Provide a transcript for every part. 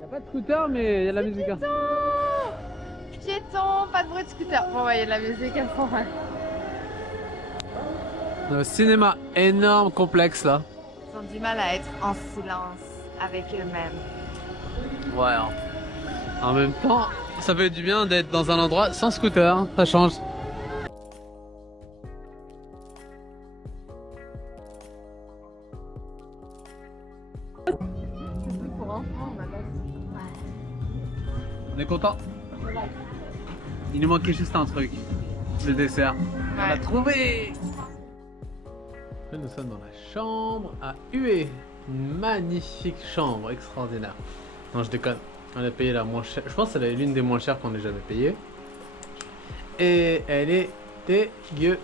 Il n'y a pas de scooter, mais il y a de la musique. Piéton, pas de bruit de scooter. Bon, ouais, il y a de la musique à fond. Un cinéma énorme, complexe là. Ils ont du mal à être en silence avec eux-mêmes. Ouais. En même temps, ça fait du bien d'être dans un endroit sans scooter, hein. Ça change. Pour enfants, on a On est content. Il nous manquait juste un truc. Le dessert. On l'a trouvé. Là, nous sommes dans la chambre à huer. Une magnifique chambre, extraordinaire. Non, je déconne. On a payé la moins chère. Je pense que c'est l'une des moins chères qu'on ait jamais payées. Et elle est dégueulasse.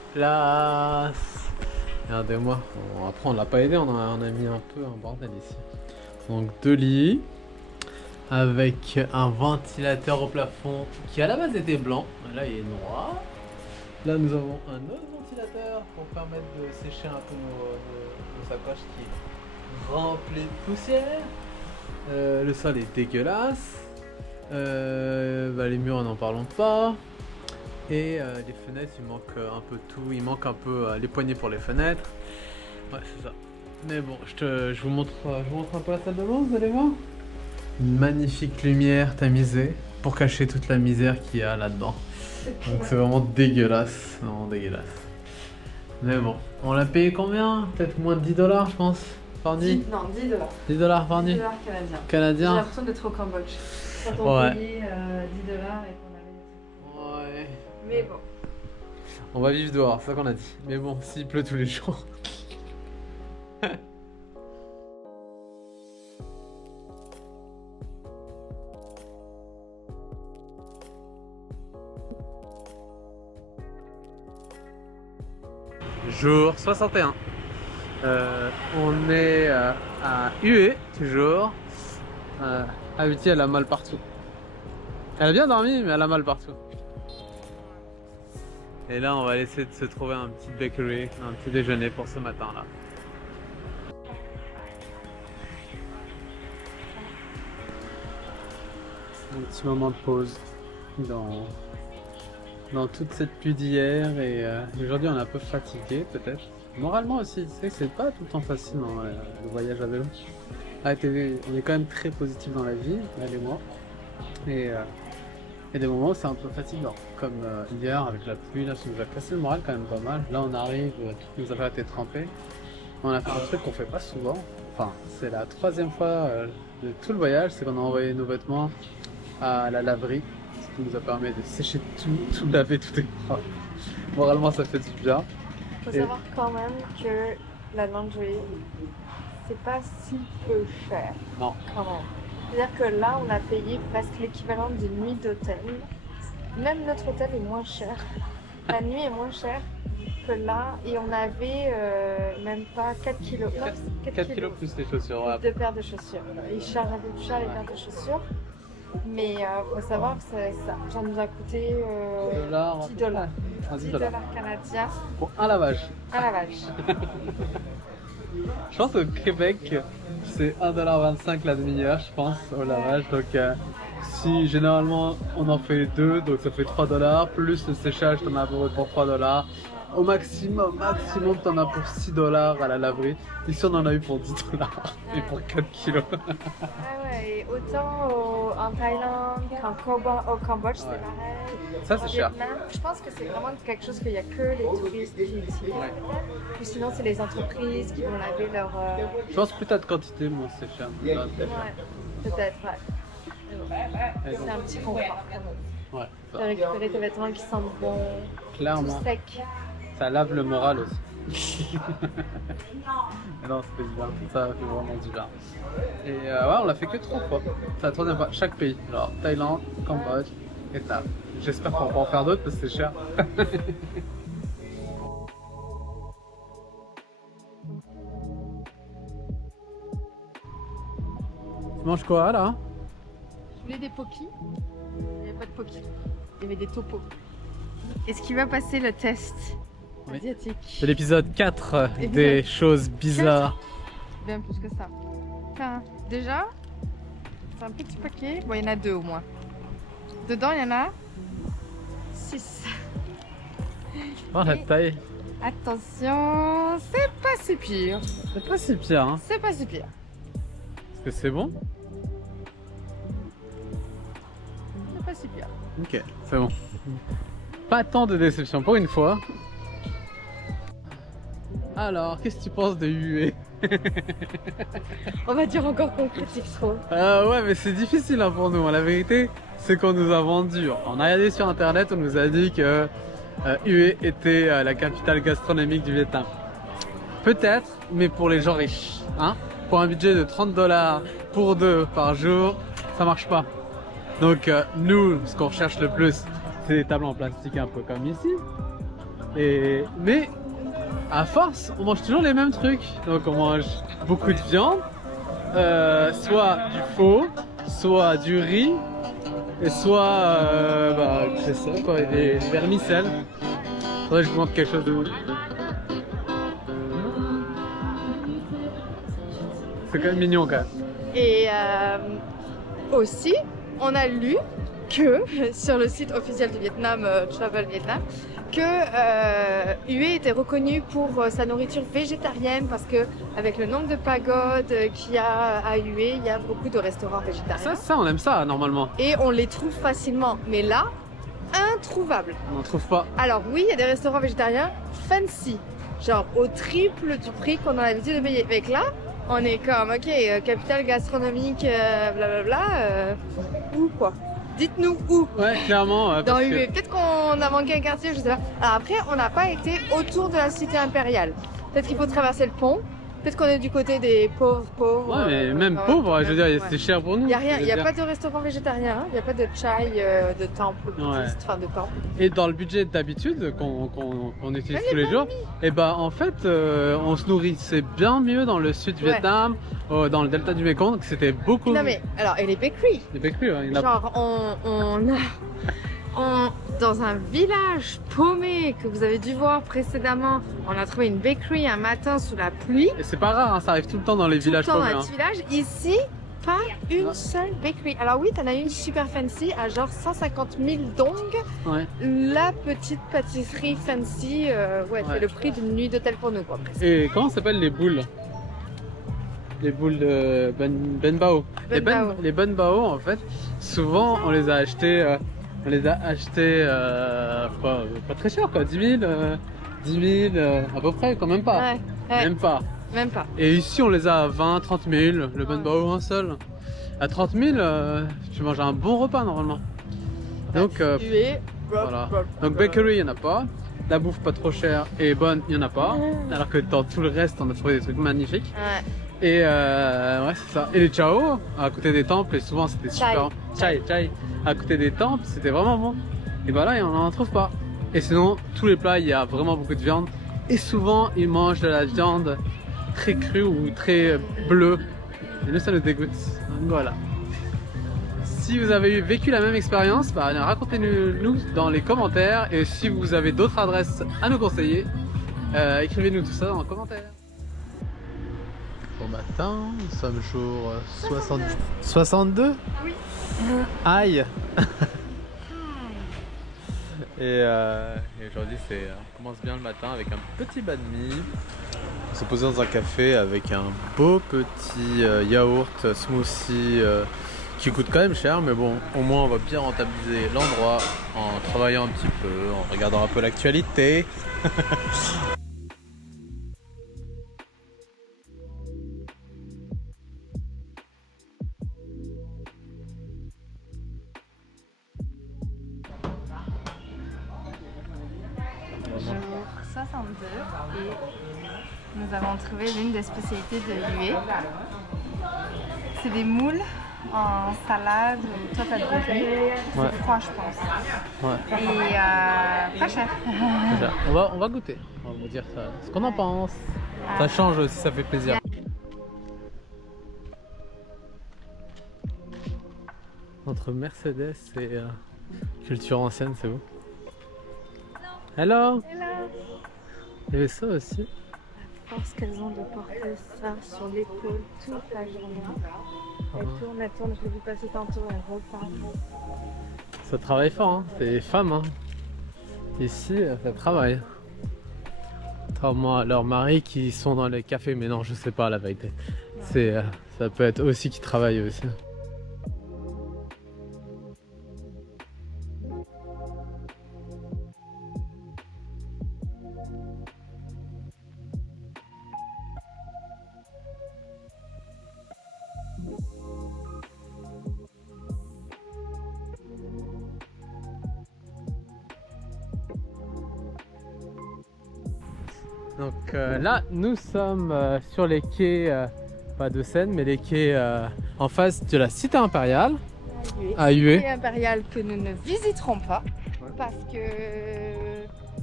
Regardez-moi. Bon, après, on l'a pas aidé. On a mis un peu un bordel ici. Donc, 2 lits. Avec un ventilateur au plafond qui à la base était blanc. Là, il est noir. Là, nous avons un autre ventilateur pour permettre de sécher un peu nos sacoches qui est rempli de poussière. Le sol est dégueulasse. Les murs, n'en parlons pas. Et les fenêtres, il manque un peu tout. Il manque un peu les poignées pour les fenêtres. Ouais, c'est ça. Mais bon, je vous montre un peu la salle de bain, vous allez voir. Une magnifique lumière tamisée pour cacher toute la misère qu'il y a là-dedans. Donc c'est vraiment dégueulasse, vraiment dégueulasse. Mais bon, on l'a payé combien? Peut-être moins de 10 $, je pense, par nuit. Non, 10 $. 10 $, par nuit. 10 $ canadiens. J'ai Canadien. l'impression d'être au Cambodge. Quand on Ouais. payait 10 $ et qu'on avait... Ouais. Mais bon. On va vivre dehors, c'est ça qu'on a dit. Mais bon, s'il pleut tous les jours. Jour 61. On est à Hue, toujours. Abiti, elle a mal partout. Elle a bien dormi, mais elle a mal partout. Et là, on va essayer de se trouver un petit bakery, un petit déjeuner pour ce matin-là. Un petit moment de pause dans toute cette pluie d'hier et aujourd'hui on est un peu fatigué peut-être. Moralement aussi, tu sais, c'est pas tout le temps facile le voyage à vélo. On est quand même très positif dans la vie, elle et moi. Et il y a des moments où c'est un peu fatigant, comme hier avec la pluie, là ça nous a cassé le moral quand même pas mal. Là on arrive, toutes nos affaires étaient trempées. On a fait un truc qu'on fait pas souvent, enfin c'est la 3e fois de tout le voyage, c'est qu'on a envoyé nos vêtements à la laverie. Qui nous a permis de sécher tout laver, tout est propre. Moralement, ça fait du bien. Il faut savoir quand même que la lingerie, c'est pas si peu cher. Non. Quand même. C'est-à-dire que là, on a payé presque l'équivalent d'une nuit d'hôtel. Même notre hôtel est moins cher. La nuit est moins chère que là. Et on avait même pas 4 kilos. 4 kilos plus les chaussures. Ouais. 2 paires de chaussures. Et cher les paires de chaussures. Mais faut savoir que ça nous a coûté 10 $. 10 $ canadiens pour un lavage. Un lavage. Je pense au Québec, c'est 1,25 $ la demi-heure, je pense, au lavage. Donc, si généralement on en fait 2, donc ça fait 3 $, plus le séchage, t'en as à peu près pour 3 $. Au maximum, t'en as pour 6 $ à la laverie. Ici, on en a eu pour 10 $ et pour 4 kilos. Ah ouais, et autant en Thaïlande qu'au Cambodge, c'est pareil. Ça, c'est cher. Vietnam, je pense que c'est vraiment quelque chose qu'il n'y a que les touristes qui utilisent. Puis sinon, c'est les entreprises qui vont laver leur. Je pense plus t'as de quantité, moins c'est cher. Ouais, peut-être, ouais. C'est un petit confort quand même. Ouais. De récupérer tes vêtements qui sentent bon, Clairement. tout sec. Ça lave le moral aussi. Non, ça fait du bien. Ça fait vraiment du bien. Et ouais, on l'a fait que 3 fois. C'est la 3e fois. Chaque pays. Alors, Thaïlande, Cambodge et Thaïlande. J'espère qu'on va en faire d'autres parce que c'est cher. Tu manges quoi là? Je voulais des pokis. Il n'y avait pas de pokis. Il y avait des topos. Est-ce qu'il va passer le test asiatique? C'est l'épisode 4 des choses bizarres. Bien plus que ça. Enfin, déjà, un petit paquet. Bon, il y en a 2 au moins. Dedans, il y en a 6. Oh la Et- taille. Attention, c'est pas si pire. C'est pas si pire, hein. C'est pas si pire. Est-ce que c'est bon? C'est pas si pire. Ok, c'est bon. Pas tant de déception pour une fois. Alors, qu'est-ce que tu penses de UE? On va dire encore qu'on critique trop. Ouais, mais c'est difficile hein, pour nous. La vérité, c'est qu'on nous a vendu. On a regardé sur internet, on nous a dit que UE était la capitale gastronomique du Vietnam. Peut-être, mais pour les gens riches. Hein, pour un budget de 30 $ pour 2 par jour, ça marche pas. Donc, nous, ce qu'on recherche le plus, c'est des tables en plastique un peu comme ici. Mais à force, on mange toujours les mêmes trucs. Donc on mange beaucoup de viande, soit du faux, soit du riz, et soit c'est ça quoi, des vermicelles. Faudrait que je vous montre quelque chose de... C'est quand même mignon quand même. Et aussi, on a lu que sur le site officiel du Vietnam, Travel Vietnam, que UE était reconnu pour sa nourriture végétarienne parce que avec le nombre de pagodes qu'il y a à UE, il y a beaucoup de restaurants végétariens. Ça on aime ça normalement. Et on les trouve facilement. Mais là, introuvable. On n'en trouve pas. Alors oui, il y a des restaurants végétariens fancy, genre au triple du prix qu'on a l'habitude de payer. Avec là, on est comme, ok, capitale gastronomique, blablabla, où quoi? Dites-nous où. Ouais, clairement. Dans parce UE. que... Peut-être qu'on a manqué un quartier, je sais pas. Alors après, on n'a pas été autour de la cité impériale. Peut-être qu'il faut traverser le pont. Peut-être qu'on est du côté des pauvres. Ouais, mais même pauvre, je veux dire, c'est cher pour nous. Il n'y a rien, je il veux n'y a dire. pas de restaurant végétarien, hein. Il n'y a pas de chai de temple bouddhiste, enfin de temple. Et dans le budget d'habitude qu'on utilise Ouais, tous les jours, et bah en fait on se nourrissait bien mieux dans le sud du Ouais. Vietnam, dans le delta du Mekong, c'était beaucoup. Non mais, alors, et les bakeries. Des bakeries, hein, il y en a- Genre, dans un village paumé que vous avez dû voir précédemment, on a trouvé une bakery un matin sous la pluie. Et c'est pas rare, hein, ça arrive tout le temps dans les Tout le villages temps dans paumés. un hein. petit village. Ici, pas une Ah. seule bakery. Alors oui, t'en as une super fancy à genre 150 000 dong. Ouais. La petite pâtisserie fancy, Ouais. c'est le prix d'une nuit d'hôtel pour nous, quoi. presque. Et comment s'appellent les boules? Les boules de Ben Bao. Ben Bao. Les Ben Bao en fait, souvent on les a achetés, pas très cher quoi, 10 000, à peu près, quand même pas. Ouais, ouais, Même pas. même pas. Et ici on les a à 20, 30 000, le Ben Bao un seul. À 30 000, tu manges un bon repas normalement. Donc, UE, voilà. Donc bakery, il n'y en a pas. La bouffe pas trop chère et bonne, il n'y en a pas. Alors que dans tout le reste, on a trouvé des trucs magnifiques. Ouais. Et ouais, c'est ça. Et les chao, à côté des temples, et souvent c'était super. Chai. À côté des temples, c'était vraiment bon. Et bah là, on n'en trouve pas. Et sinon, tous les plats, il y a vraiment beaucoup de viande. Et souvent, ils mangent de la viande très crue ou très bleue. Et nous, ça nous dégoûte. Donc voilà. Si vous avez vécu la même expérience, bah, racontez-nous dans les commentaires. Et si vous avez d'autres adresses à nous conseiller, écrivez-nous tout ça dans les commentaires. Bon matin, nous sommes jour 62. Oui. Aïe. Et aujourd'hui, on commence bien le matin avec un petit banh mi. On s'est posé dans un café avec un beau petit yaourt smoothie qui coûte quand même cher, mais bon, au moins on va bien rentabiliser l'endroit en travaillant un petit peu, en regardant un peu l'actualité. Jour 62 et nous avons trouvé l'une des spécialités de l'UE. C'est des moules en salade ou total goût. Ouais. C'est froid, je pense. Ouais. Et pas cher. C'est ça. On va goûter, on va vous dire ça, ce qu'on en pense. Ça change aussi, ça fait plaisir. Entre Mercedes et culture ancienne, c'est où? Hello. Hello. Il y avait ça aussi. Parce qu'elles ont de porter ça sur l'épaule toute la journée. Elle tourne, je l'ai vu passer tantôt, elle repart. Ça travaille fort, hein. C'est les femmes. Hein. Ici, ça travaille. Contrairement à leurs maris qui sont dans les cafés, mais non, je sais pas la vérité. C'est, ça peut être aussi qui travaillent aussi. Donc là, nous sommes sur les quais, pas de Seine, mais les quais en face de la Cité Impériale, à Hué. Cité Impériale que nous ne visiterons pas parce que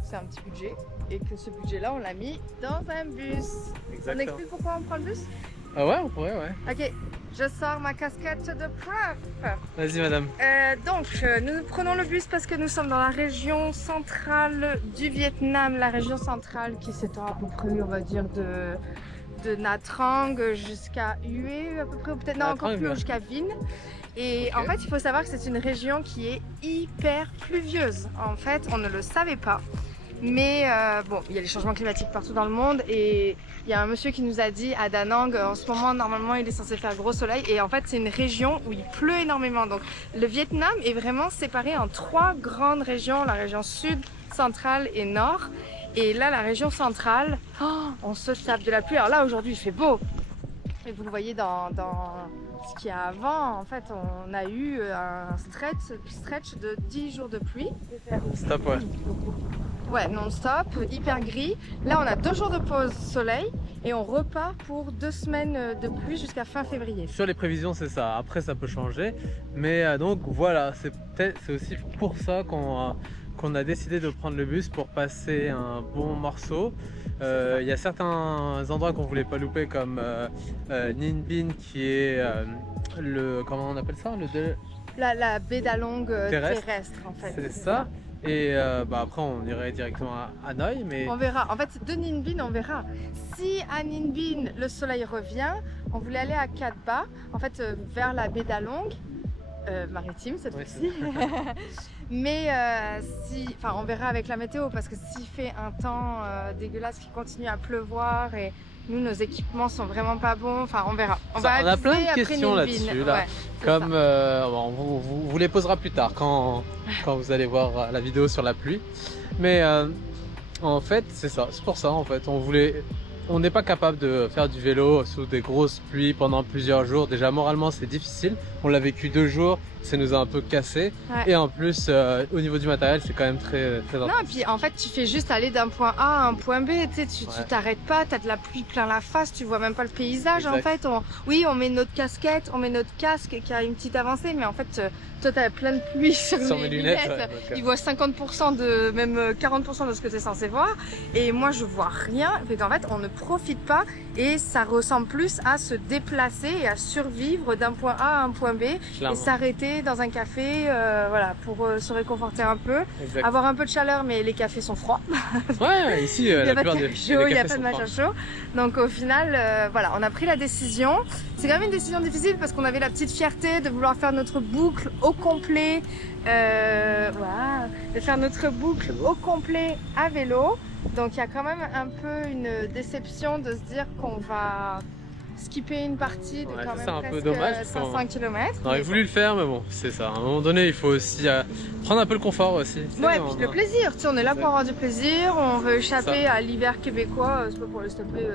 c'est un petit budget et que ce budget-là, on l'a mis dans un bus. On explique pourquoi on prend le bus? Ah ouais, on pourrait, ouais. Ok, je sors ma casquette de prof. Vas-y, madame. Nous prenons le bus parce que nous sommes dans la région centrale du Vietnam, la région centrale qui s'étend à peu près, on va dire, de Nha Trang jusqu'à Hue à peu près, ou peut-être non, encore plus haut, jusqu'à Vinh. Et en fait, il faut savoir que c'est une région qui est hyper pluvieuse. En fait, on ne le savait pas. Mais bon, il y a les changements climatiques partout dans le monde et il y a un monsieur qui nous a dit à Da Nang, en ce moment, normalement, il est censé faire gros soleil et en fait, c'est une région où il pleut énormément. Donc, le Vietnam est vraiment séparé en 3 grandes régions, la région sud, centrale et nord. Et là, la région centrale, on se tape de la pluie. Alors là, aujourd'hui, il fait beau. Et vous le voyez dans ce qu'il y a avant, en fait, on a eu un stretch de 10 jours de pluie. Stop, ouais. Ouais, non-stop, hyper gris. Là, on a 2 jours de pause soleil et on repart pour 2 semaines de pluie jusqu'à fin février. Sur les prévisions, c'est ça. Après, ça peut changer. Mais donc, voilà, c'est aussi pour ça qu'on a décidé de prendre le bus pour passer un bon morceau. Il y a certains endroits qu'on voulait pas louper comme Ninh Binh qui est comment on appelle ça, la baie d'Along terrestre en fait. C'est ça. Et après on irait directement à Hanoï, mais on verra. En fait, de Ninh Binh, on verra. Si à Ninh Binh le soleil revient, on voulait aller à Cat Ba, en fait vers la baie d'Along, maritime cette fois-ci. Mais on verra avec la météo parce que s'il fait un temps dégueulasse qui continue à pleuvoir et nous nos équipements sont vraiment pas bons, enfin on verra. On a plein de questions là-dessus, là. Ouais, comme on vous les posera plus tard quand vous allez voir la vidéo sur la pluie. Mais en fait c'est ça, c'est pour ça en fait on n'est pas capable de faire du vélo sous des grosses pluies pendant plusieurs jours. Déjà moralement c'est difficile, on l'a vécu 2 jours, ça nous a un peu cassé. Ouais. Et en plus au niveau du matériel c'est quand même très intense. Non, et puis en fait tu fais juste aller d'un point A à un point B, tu t'arrêtes pas, t'as de la pluie plein la face, tu vois même pas le paysage. Exact. En fait. On met notre casquette, on met notre casque qui a une petite avancée, mais en fait toi t'as plein de pluie sur les lunettes, ouais, il voit 50% même 40% de ce que tu es censé voir et moi je vois rien. En fait on ne profite pas et ça ressemble plus à se déplacer et à survivre d'un point A à un point B. Clairement. Et s'arrêter dans un café voilà, pour se réconforter un peu. Exact. Avoir un peu de chaleur, mais les cafés sont froids. Ouais, ici il n'y a pas de chaud, il n'y a pas de machin chaud. Donc au final voilà, on a pris la décision. C'est quand même une décision difficile parce qu'on avait la petite fierté de vouloir faire notre boucle au complet, voilà, de faire notre boucle au complet à vélo. Donc il y a quand même un peu une déception de se dire qu'on va skipper une partie de quand même un peu dommage, 500 km. On aurait voulu le faire, mais bon, c'est ça. À un moment donné, il faut aussi prendre un peu le confort aussi. Ouais, et puis le plaisir. Tu sais, on est là pour avoir du plaisir. On veut échapper à l'hiver québécois. C'est pas pour le stopper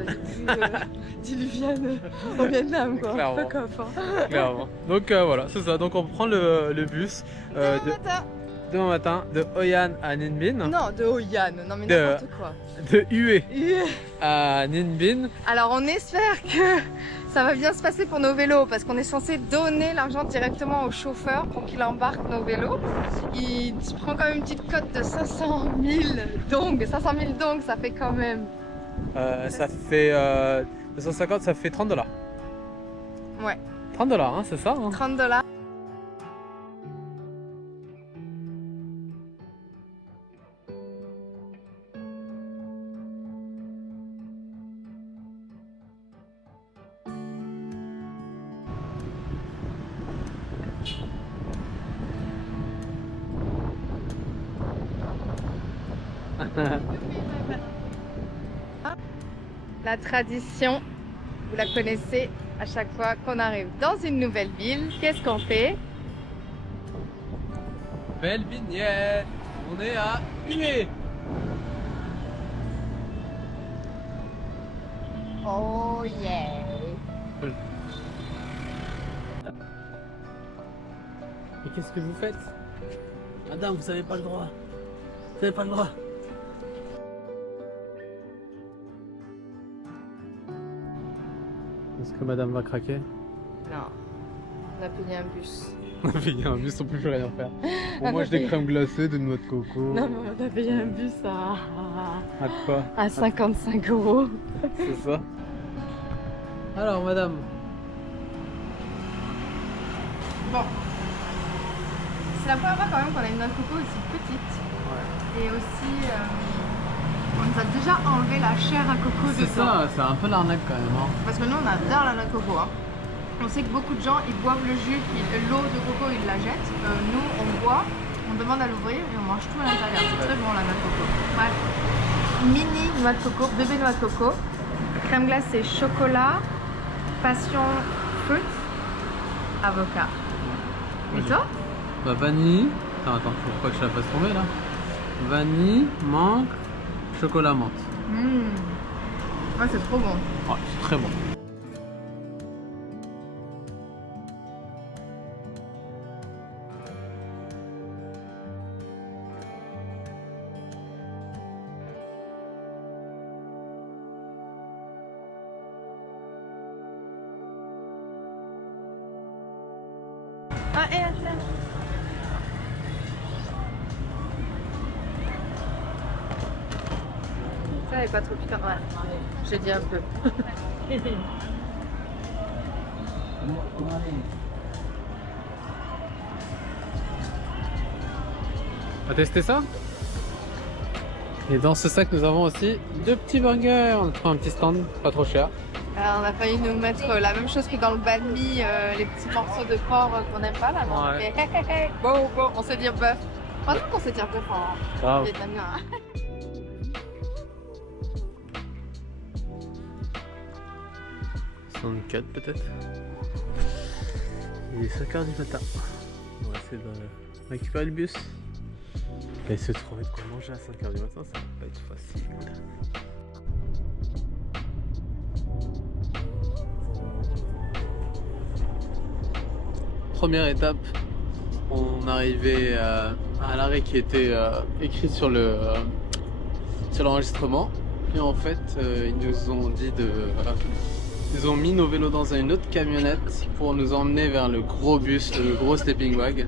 diluvienne au Vietnam, quoi. Clairement. Fuck off, hein. Clairement. Donc voilà, c'est ça. Donc on prend le bus demain matin de Hoi An à Ninh Binh. Non, de Hoi An, non mais n'importe quoi. De Hue à Ninh Binh. Alors on espère que ça va bien se passer pour nos vélos parce qu'on est censé donner l'argent directement au chauffeur pour qu'il embarque nos vélos. Il prend quand même une petite cote de 500 000 dong. 500 000 dong, ça fait quand même... ça fait 250, ça fait $30. Ouais. $30, hein, c'est ça hein. $30. La tradition, vous la connaissez, à chaque fois qu'on arrive dans une nouvelle ville, qu'est-ce qu'on fait? Belle vignette. On est à Hué. Oh yeah! Et qu'est-ce que vous faites? Madame, vous avez pas le droit. Vous avez pas le droit. Est-ce que madame va craquer? Non, on a payé un bus. On a payé un bus, on peut plus rien faire. Bon, moi, j'ai des crèmes glacées, de noix de coco. Non, mais on a payé un bus À quoi? à 55 €. C'est ça. Alors, madame. Bon. C'est la première fois quand même qu'on a une noix de coco aussi petite. Ouais. Et aussi, on nous a déjà enlevé la chair à coco C'est dedans. ça, c'est un peu l'arnaque quand même. Hein. Parce que nous, on adore la noix de coco. Hein. On sait que beaucoup de gens, ils boivent le jus, puis l'eau de coco, ils la jettent. Nous, on boit, on demande à l'ouvrir et on mange tout à l'intérieur. C'est très bon la noix de coco. Bref. Mini noix de coco, bébé noix de coco. Crème glacée, chocolat, passion fruit, avocat. Et toi? Bah, vanille. Attends, faut pas que je la fasse tomber là. Vanille, menthe, chocolat menthe. Ouais, c'est trop bon. Ouais, c'est très bon. Ah, et attends. Ça est pas trop piquant. Ouais, j'ai dit un peu. On va tester ça. Et dans ce sac, nous avons aussi 2 petits burgers. On prend un petit stand, pas trop cher. Alors, on a failli nous mettre la même chose que dans le banh mi, les petits morceaux de porc qu'on n'aime pas là, non? Ouais. Mais bon, on sait dire bœuf. Maintenant qu'on sait dire bœuf en Grave. vietnamien. Hein. 64 peut-être. Il est 5h du matin. On va essayer de récupérer le bus. Et essayer de trouver de quoi manger à 5h du matin, ça va pas être facile. Première étape, on arrivait à l'arrêt qui était écrit sur l'enregistrement. Et en fait, ils nous ont dit ils ont mis nos vélos dans une autre camionnette pour nous emmener vers le gros bus, le gros sleeping bag.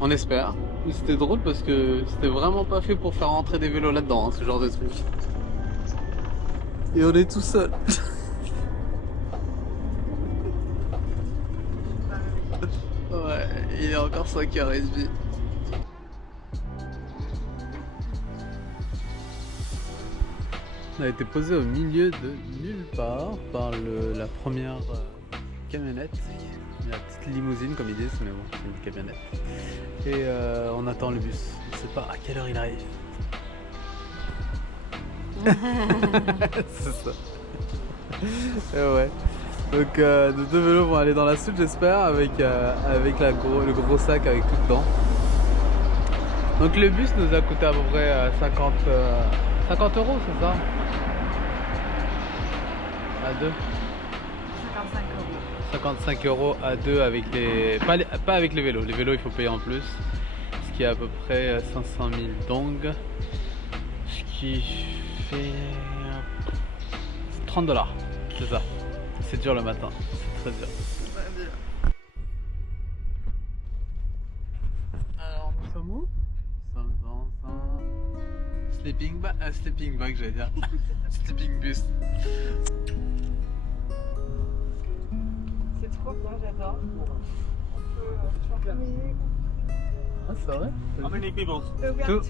On espère. Mais c'était drôle parce que c'était vraiment pas fait pour faire rentrer des vélos là-dedans, hein, ce genre de truc. Et on est tout seul. Ouais, il est encore 5h30. On a été posé au milieu de nulle part par la première camionnette. La petite limousine comme ils disent, mais bon, c'est une camionnette. Et on attend le bus. On ne sait pas à quelle heure il arrive. C'est ça. Et ouais. Donc nos 2 vélos vont aller dans la soute, j'espère, avec le gros sac avec tout dedans. Donc le bus nous a coûté à peu près 50 €, c'est ça? À 2. 55 € à 2 avec les... Pas avec les vélos. Les vélos il faut payer en plus. Ce qui est à peu près 500 000 dong. Ce qui fait 30 $. C'est ça. C'est dur le matin. C'est très dur. Alors nous sommes où? Nous sommes dans un sleeping bag j'allais dire. Sleeping bus. C'est trop bien, j'adore. Ah c'est vrai? How many people? Two.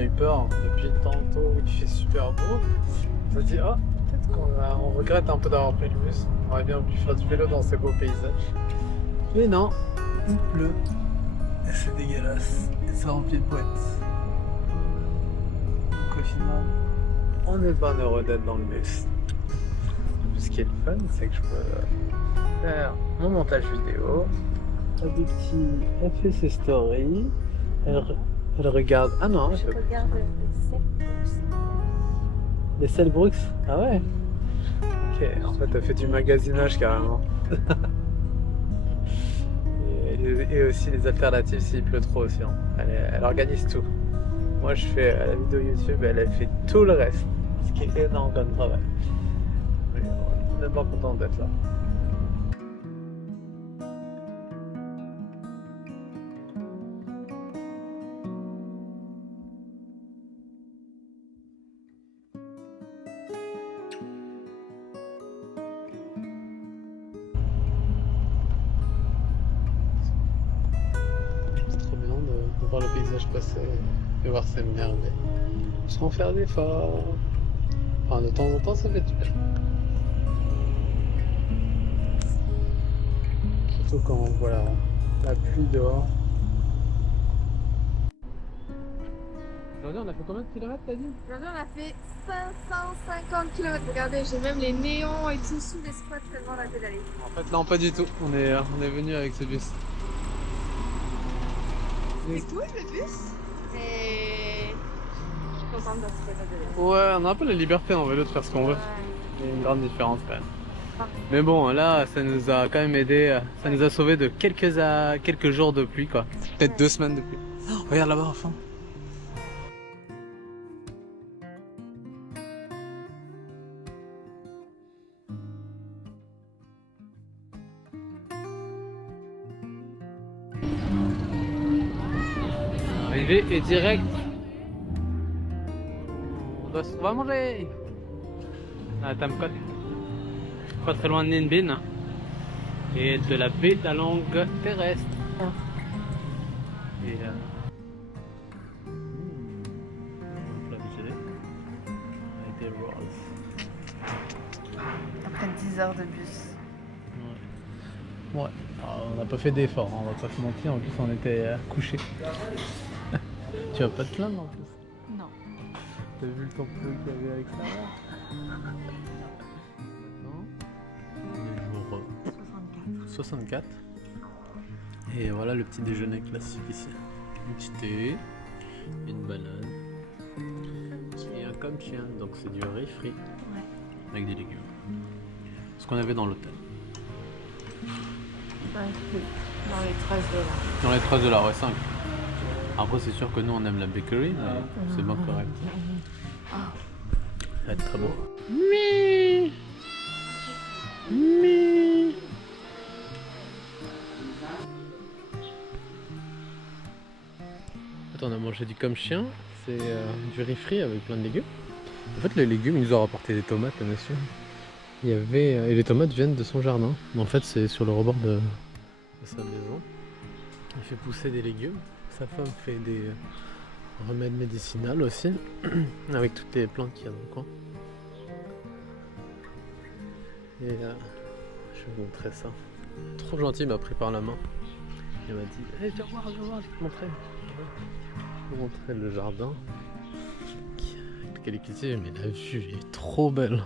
a eu peur depuis tantôt il fait super beau. On s'est dit, oh, peut-être qu'on regrette un peu d'avoir pris le bus. On aurait bien pu faire du vélo dans ces beaux paysages. Mais non, il pleut. Et c'est dégueulasse. Et c'est rempli de boîtes. Donc au final, on est bien heureux d'être dans le bus. Ce qui est le fun, c'est que je peux faire mon montage vidéo. Elle fait ses stories. Elle regarde. Ah non, Je regarde les Cell Brooks. Ah ouais. Ok, en fait, elle fait du magasinage carrément. et aussi les alternatives s'il pleut trop aussi. Hein. Elle organise tout. Moi, je fais la vidéo YouTube, elle fait tout le reste. Ce qui est énorme comme travail. Mais on est pas content d'être là. Voir le paysage passer et voir s'émerveiller sans faire d'efforts. Enfin, de temps en temps, ça fait du bien. Surtout quand on voit la pluie dehors. Aujourd'hui, on a fait combien de kilomètres, t'as dit? Aujourd'hui, on a fait 550 km. Regardez, j'ai même les néons et tout sous les squats tellement on a pédalé. En fait, non, pas du tout. On est venu avec ce bus. C'est cool le bus. Et je suis contente de ce que Ouais, on a un peu la liberté en vélo de faire ce qu'on veut. Il y a une grande différence quand même. Mais bon, là, ça nous a quand même aidé. Ça nous a sauvé de quelques jours de pluie, quoi. Peut-être 2 semaines de pluie. Oh, regarde là-bas, enfin. Arrivé et direct. On va manger à Tamkot, pas très loin de Ninh Binh et de la baie d'Along terrestre. Et un plat déjeuner avec des rolls. Après 10 heures de bus. Ouais. Alors, on n'a pas fait d'effort, hein, on va pas se mentir, en plus on était couchés. Tu vas pas te plaindre en plus? Non. T'as vu le temps qu'il y avait avec ça là? Maintenant, on est jour 64. Et voilà le petit déjeuner classique ici. Un petit thé, une banane et un kamchian, donc c'est du riz frit avec des légumes. Ce qu'on avait dans l'hôtel. Dans les 13 $. Dans les 13 $, ouais, 5. Après, c'est sûr que nous on aime la bakery, mais c'est pas correct. Ça va être très beau. Mais on a mangé du comme chien, c'est du riz frit avec plein de légumes. En fait, les légumes, ils nous ont rapporté des tomates, le monsieur. Il y avait et les tomates viennent de son jardin. Mais en fait, c'est sur le rebord de sa maison. Il fait pousser des légumes. Sa femme fait des remèdes médicinaux aussi, avec toutes les plantes qu'il y a dans le coin. Et je vais vous montrer ça. Trop gentil, il m'a pris par la main. Il m'a dit hey, viens voir, je vais te montrer. Je vais vous montrer le jardin avec lequel il cultive, mais la vue est trop belle.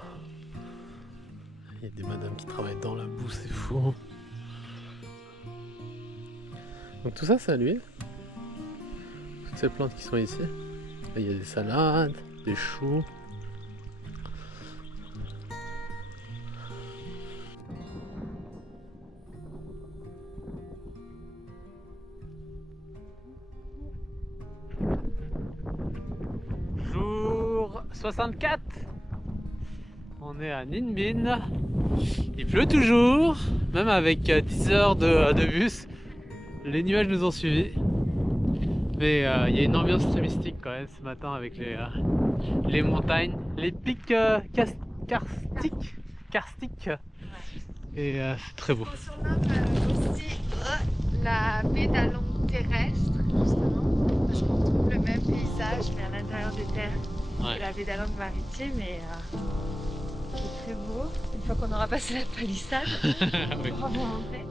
Il y a des madames qui travaillent dans la boue, c'est fou. Donc tout ça, c'est à lui. Toutes ces plantes qui sont ici. Là, il y a des salades, des choux. Jour 64. On est à Ninh Binh. Il pleut toujours, même avec 10 heures de bus. Les nuages nous ont suivis. Mais il y a une ambiance très mystique quand même ce matin avec les montagnes, les pics karstiques. Et c'est très beau. On surnomme aussi la baie d'Along terrestre, justement, parce qu'on trouve le même paysage, mais à l'intérieur des terres. Ouais. La baie d'Along maritime et c'est très beau. Une fois qu'on aura passé la palissade, Oui. on va remonter.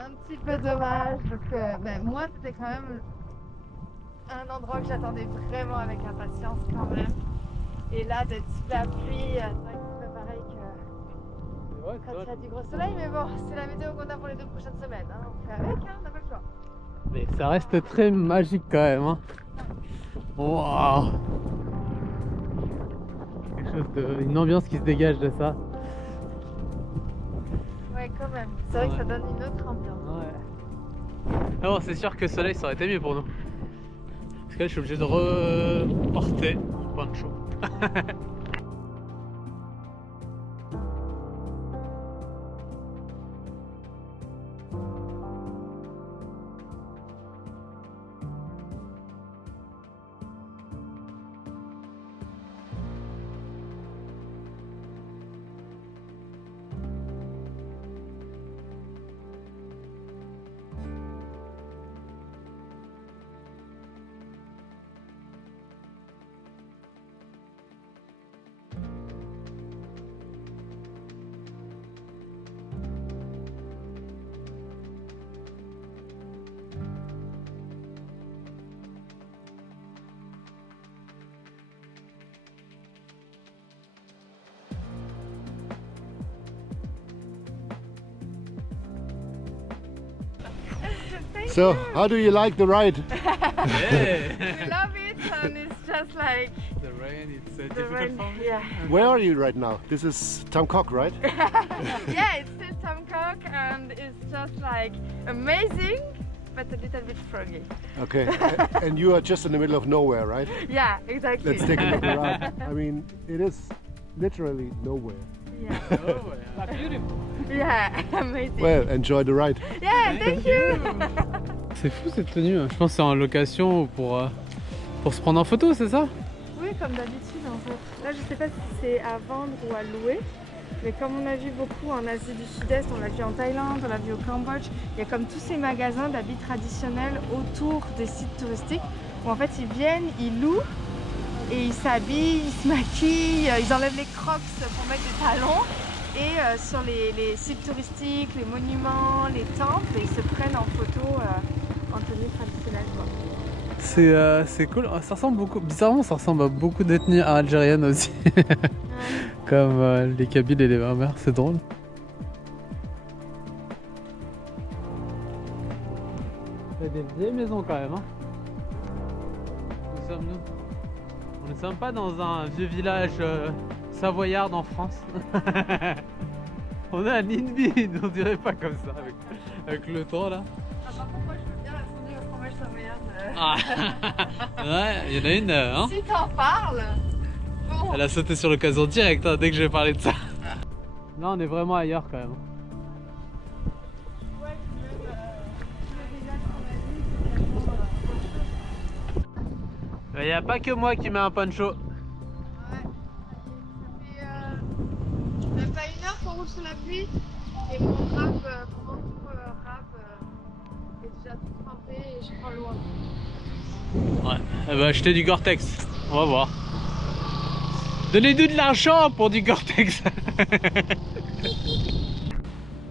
Un petit peu dommage parce que moi c'était quand même un endroit que j'attendais vraiment avec impatience quand même. Et là d'être sous la pluie, c'est vrai que c'est pas pareil que quand il y a du gros soleil, mais bon, c'est la météo qu'on a pour les 2 prochaines semaines. Hein. On fait avec, hein, on n'a pas le choix. Mais ça reste très magique quand même. Hein. Wow. Une ambiance qui se dégage de ça. Ouais, quand même. C'est vrai que ça donne une autre ambiance. Ouais. Ah bon, c'est sûr que le soleil ça aurait été mieux pour nous. Parce que là je suis obligé de reporter mon poncho. So, how do you like the ride? Yeah. We love it and it's just like The rain, it's the difficult rain. for me. Yeah. Where are you right now? This is Tam Cock, right? Yeah, it's still Tamcock and it's just like amazing but a little bit froggy. Okay. And you are just in the middle of nowhere, right? Yeah, exactly. Let's take a look around. I mean, it is literally nowhere. Yeah, Oh, yeah. Beautiful. yeah, amazing. Well, enjoy the ride. Yeah, thank you. C'est fou cette tenue. Je pense que c'est en location pour se prendre en photo, c'est ça? Oui, comme d'habitude en fait. Là, je sais pas si c'est à vendre ou à louer. Mais comme on a vu beaucoup en Asie du Sud-Est, on l'a vu en Thaïlande, on l'a vu au Cambodge, il y a comme tous ces magasins d'habits traditionnels autour des sites touristiques où en fait ils viennent, ils louent et ils s'habillent, ils se maquillent, ils enlèvent les crocs pour mettre des talons et sur les sites touristiques, les monuments, les temples, ils se prennent en photo en tenue traditionnelle, quoi. C'est cool. Ça ressemble beaucoup. Bizarrement, ça ressemble à beaucoup d'ethnies algériennes aussi. Comme les Kabyles et les Berbères. C'est drôle. Il y a des vieilles maisons quand même. Hein. Où sommes-nous? On ne sommes pas dans un vieux village savoyard en France. On est à Ninby, on dirait pas comme ça avec le temps là. Ah, par contre, moi je veux bien la fondue au fromage savoyard. Ah. Ouais, il y en a une, hein. Si t'en parles, bon. Elle a sauté sur l'occasion direct hein, dès que j'ai parlé de ça. Là on est vraiment ailleurs quand même. Ouais, même le village qu'on a vu, c'est vraiment autre chose. Il n'y a pas que moi qui mets un poncho. Ouais, ça fait même pas 1 heure qu'on roule sous la pluie et mon rap, mon tout rap est déjà tout trempé et je prends loin. Ouais, elle va acheter du Gore-Tex. On va voir. Donnez-nous de l'argent pour du Gore-Tex.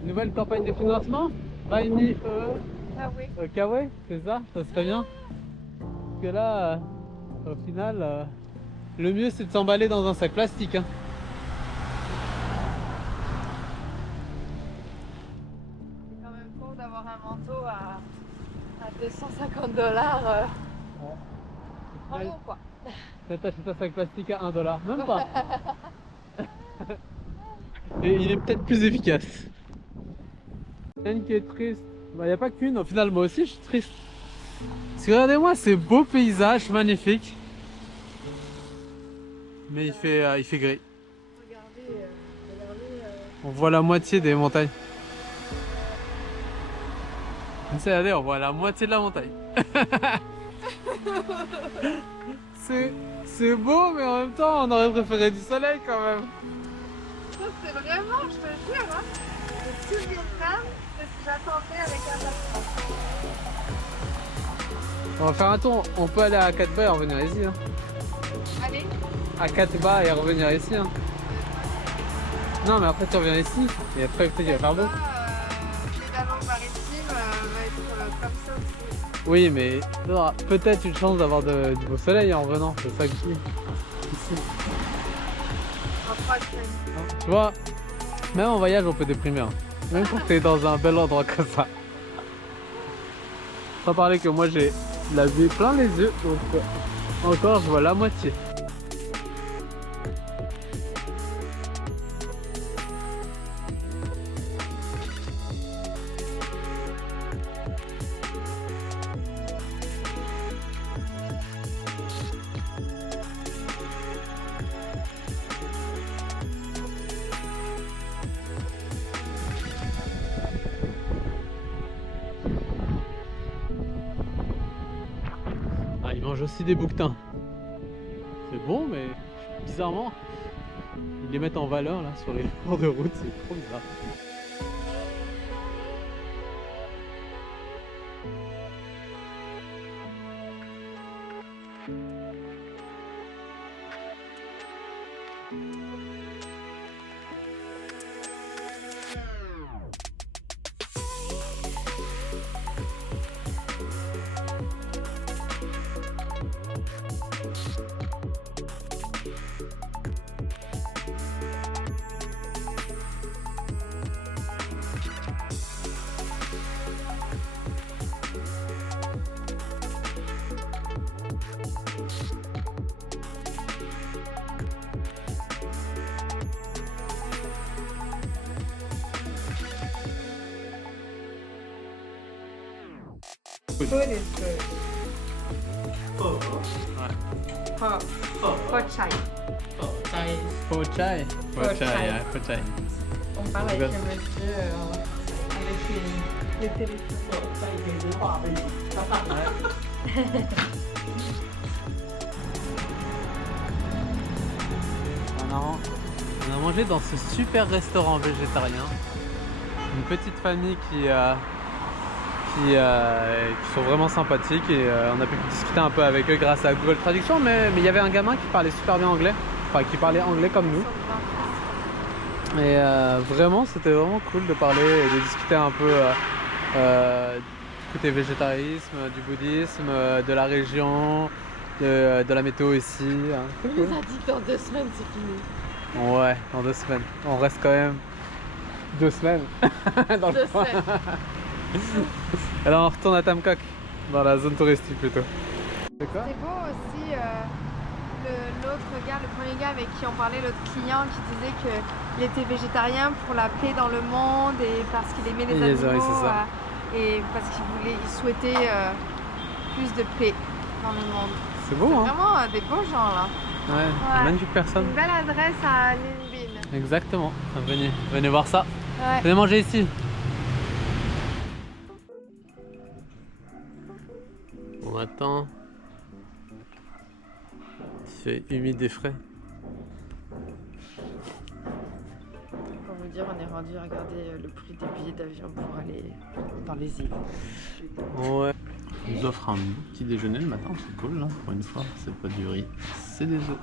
Nouvelle campagne de financement. Buy me Ah oui. Kawaii, c'est ça? Ça serait bien. Parce que là, au final, le mieux c'est de s'emballer dans un sac plastique. Hein. C'est quand même con d'avoir un manteau à $250. En gros quoi. T'achètes un sac plastique à $1, même pas. Et il est peut-être plus efficace. Une qui est triste. Bah y a pas qu'une, au final moi aussi je suis triste. Parce que regardez-moi ces beaux paysages magnifiques. Mais il fait gris. Regardez, On voit la moitié des montagnes. Regardez, on voit la moitié de la montagne. C'est beau, mais en même temps, on aurait préféré du soleil quand même. ça c'est vraiment, je te jure, hein, le tout Vietnam, c'est ce que j'attendais. On va faire un tour, on peut aller à Akatba et revenir ici. Hein. Allez. À Akatba et revenir ici. Hein. Non mais après tu reviens ici et après peut-être qu'il va faire beau. L'événement maritime va être comme ça aussi. Oui mais tu auras peut-être une chance d'avoir du beau soleil en revenant, c'est ça que je dis. Ici. En 3 semaines. Tu vois, même en voyage on peut déprimer. Hein. Même quand t'es dans un bel endroit comme ça. Sans parler que moi j'ai la vue plein les yeux, donc encore je vois la moitié. Ah, ils mangent aussi des bouquetins. C'est bon, mais bizarrement, ils les mettent en valeur là sur les bords de route, c'est trop bizarre. Food is good. Pho. Pho chai. Pho chai. Pho chai. Pho chai. On parle avec le monsieur avec les téléphones. On a mangé dans ce super restaurant végétarien. Une petite famille qui sont vraiment sympathiques et on a pu discuter un peu avec eux grâce à Google Traduction, mais il y avait un gamin qui parlait super bien anglais, enfin qui parlait anglais comme nous. Et vraiment c'était vraiment cool de parler et de discuter un peu du côté végétarisme, du bouddhisme, de la région, de la météo ici. Hein. Il nous a dit que dans 2 semaines c'est fini. Ouais, dans 2 semaines. On reste quand même 2 semaines dans le 2 coin. semaines. Alors on retourne à Tam Kak, dans la zone touristique plutôt. C'est quoi? C'est beau aussi l'autre gars, le premier gars avec qui on parlait, l'autre client qui disait qu'il était végétarien pour la paix dans le monde et parce qu'il aimait les Yes, animaux oui, c'est ça. et parce il souhaitait plus de paix dans le monde. C'est beau hein? Vraiment des beaux gens là. Ouais, magnifique personne. Une belle adresse à Ninh Binh. Exactement, venez voir ça. Ouais. Venez manger ici. On attend. Il fait humide et frais. Pour vous dire, on est rendu à regarder le prix des billets d'avion pour aller dans les îles. Ouais. Ils nous offrent un petit déjeuner le matin, c'est cool là, pour une fois. C'est pas du riz, c'est des œufs.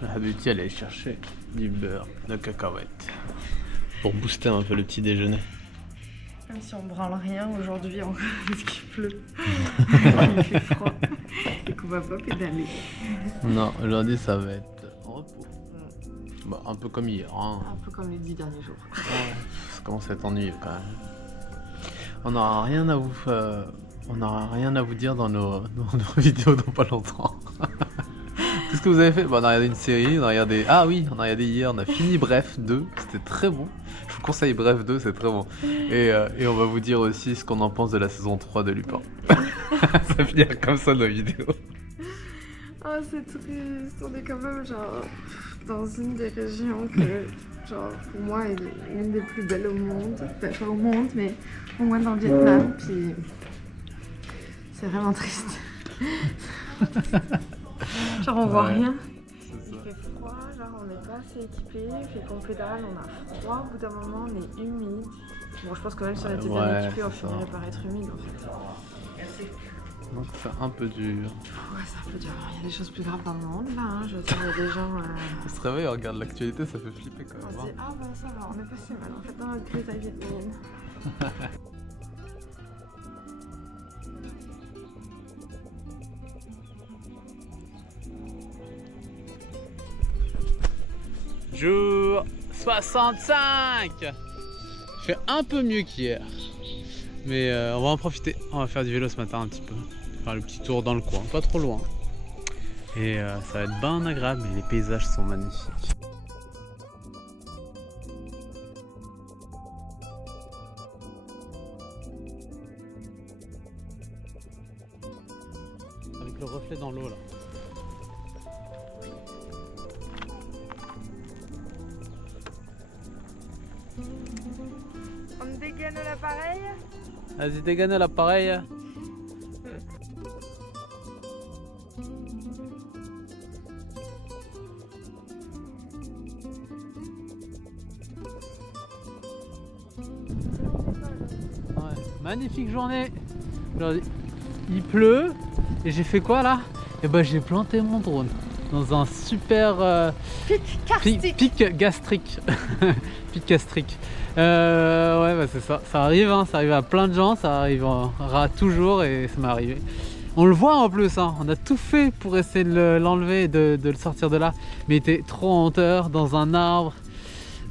La Habuti elle est chercher du beurre de cacahuète pour booster un peu le petit déjeuner. Même si on branle rien aujourd'hui encore parce qu'il pleut, il fait froid et qu'on va pas pédaler. Non, aujourd'hui ça va être en repos. Bah, un peu comme hier. Hein. Un peu comme les 10 derniers jours. Ouais, ça commence à être ennuyeux quand même. On n'aura rien à vous dire dans nos vidéos dans pas longtemps. Qu'est-ce que vous avez fait? Bon, on a regardé une série, on a regardé... Ah oui, on a regardé hier, on a fini Bref 2, c'était très bon. Je vous conseille Bref 2, c'est très bon. Et on va vous dire aussi ce qu'on en pense de la saison 3 de Lupin. Ça finira comme ça nos vidéos. Oh, c'est triste, on est quand même genre dans une des régions que, genre, pour moi, est l'une des plus belles au monde. Enfin, pas au monde, mais au moins dans le Vietnam, puis c'est vraiment triste. Genre, on voit rien. Il fait froid, genre, on n'est pas assez équipé, fait qu'on pédale, on a froid, au bout d'un moment, on est humide. Bon, je pense que même si on était Ouais, bien équipé, on c'est ça. finirait par être humide en fait. Donc c'est un peu dur. Ouais, c'est un peu dur. Il y a des choses plus graves dans le monde là. Hein. Je veux dire, il y a des gens. On se réveille, on regarde l'actualité, ça fait flipper quand On même. se dit, ah bah ça va, on est pas si mal en fait dans notre crise à vitamine. Jour 65. Je fais un peu mieux qu'hier. Mais on va en profiter. On va faire du vélo ce matin un petit peu. Faire le petit tour dans le coin, pas trop loin. Et ça va être bien agréable et les paysages sont magnifiques. Avec le reflet dans l'eau là. On dégaine l'appareil. Vas-y, dégaine l'appareil. Ouais, magnifique journée. Aujourd'hui, il pleut et j'ai fait quoi là? Et bah j'ai planté mon drone dans un super Pic karstique. pic gastrique. Pic gastrique. Ouais, bah c'est ça. Ça arrive, hein, ça arrive à plein de gens, ça arrivera toujours et ça m'est arrivé. On le voit en plus, hein, on a tout fait pour essayer de l'enlever et de le sortir de là. Mais il était trop en hauteur, dans un arbre.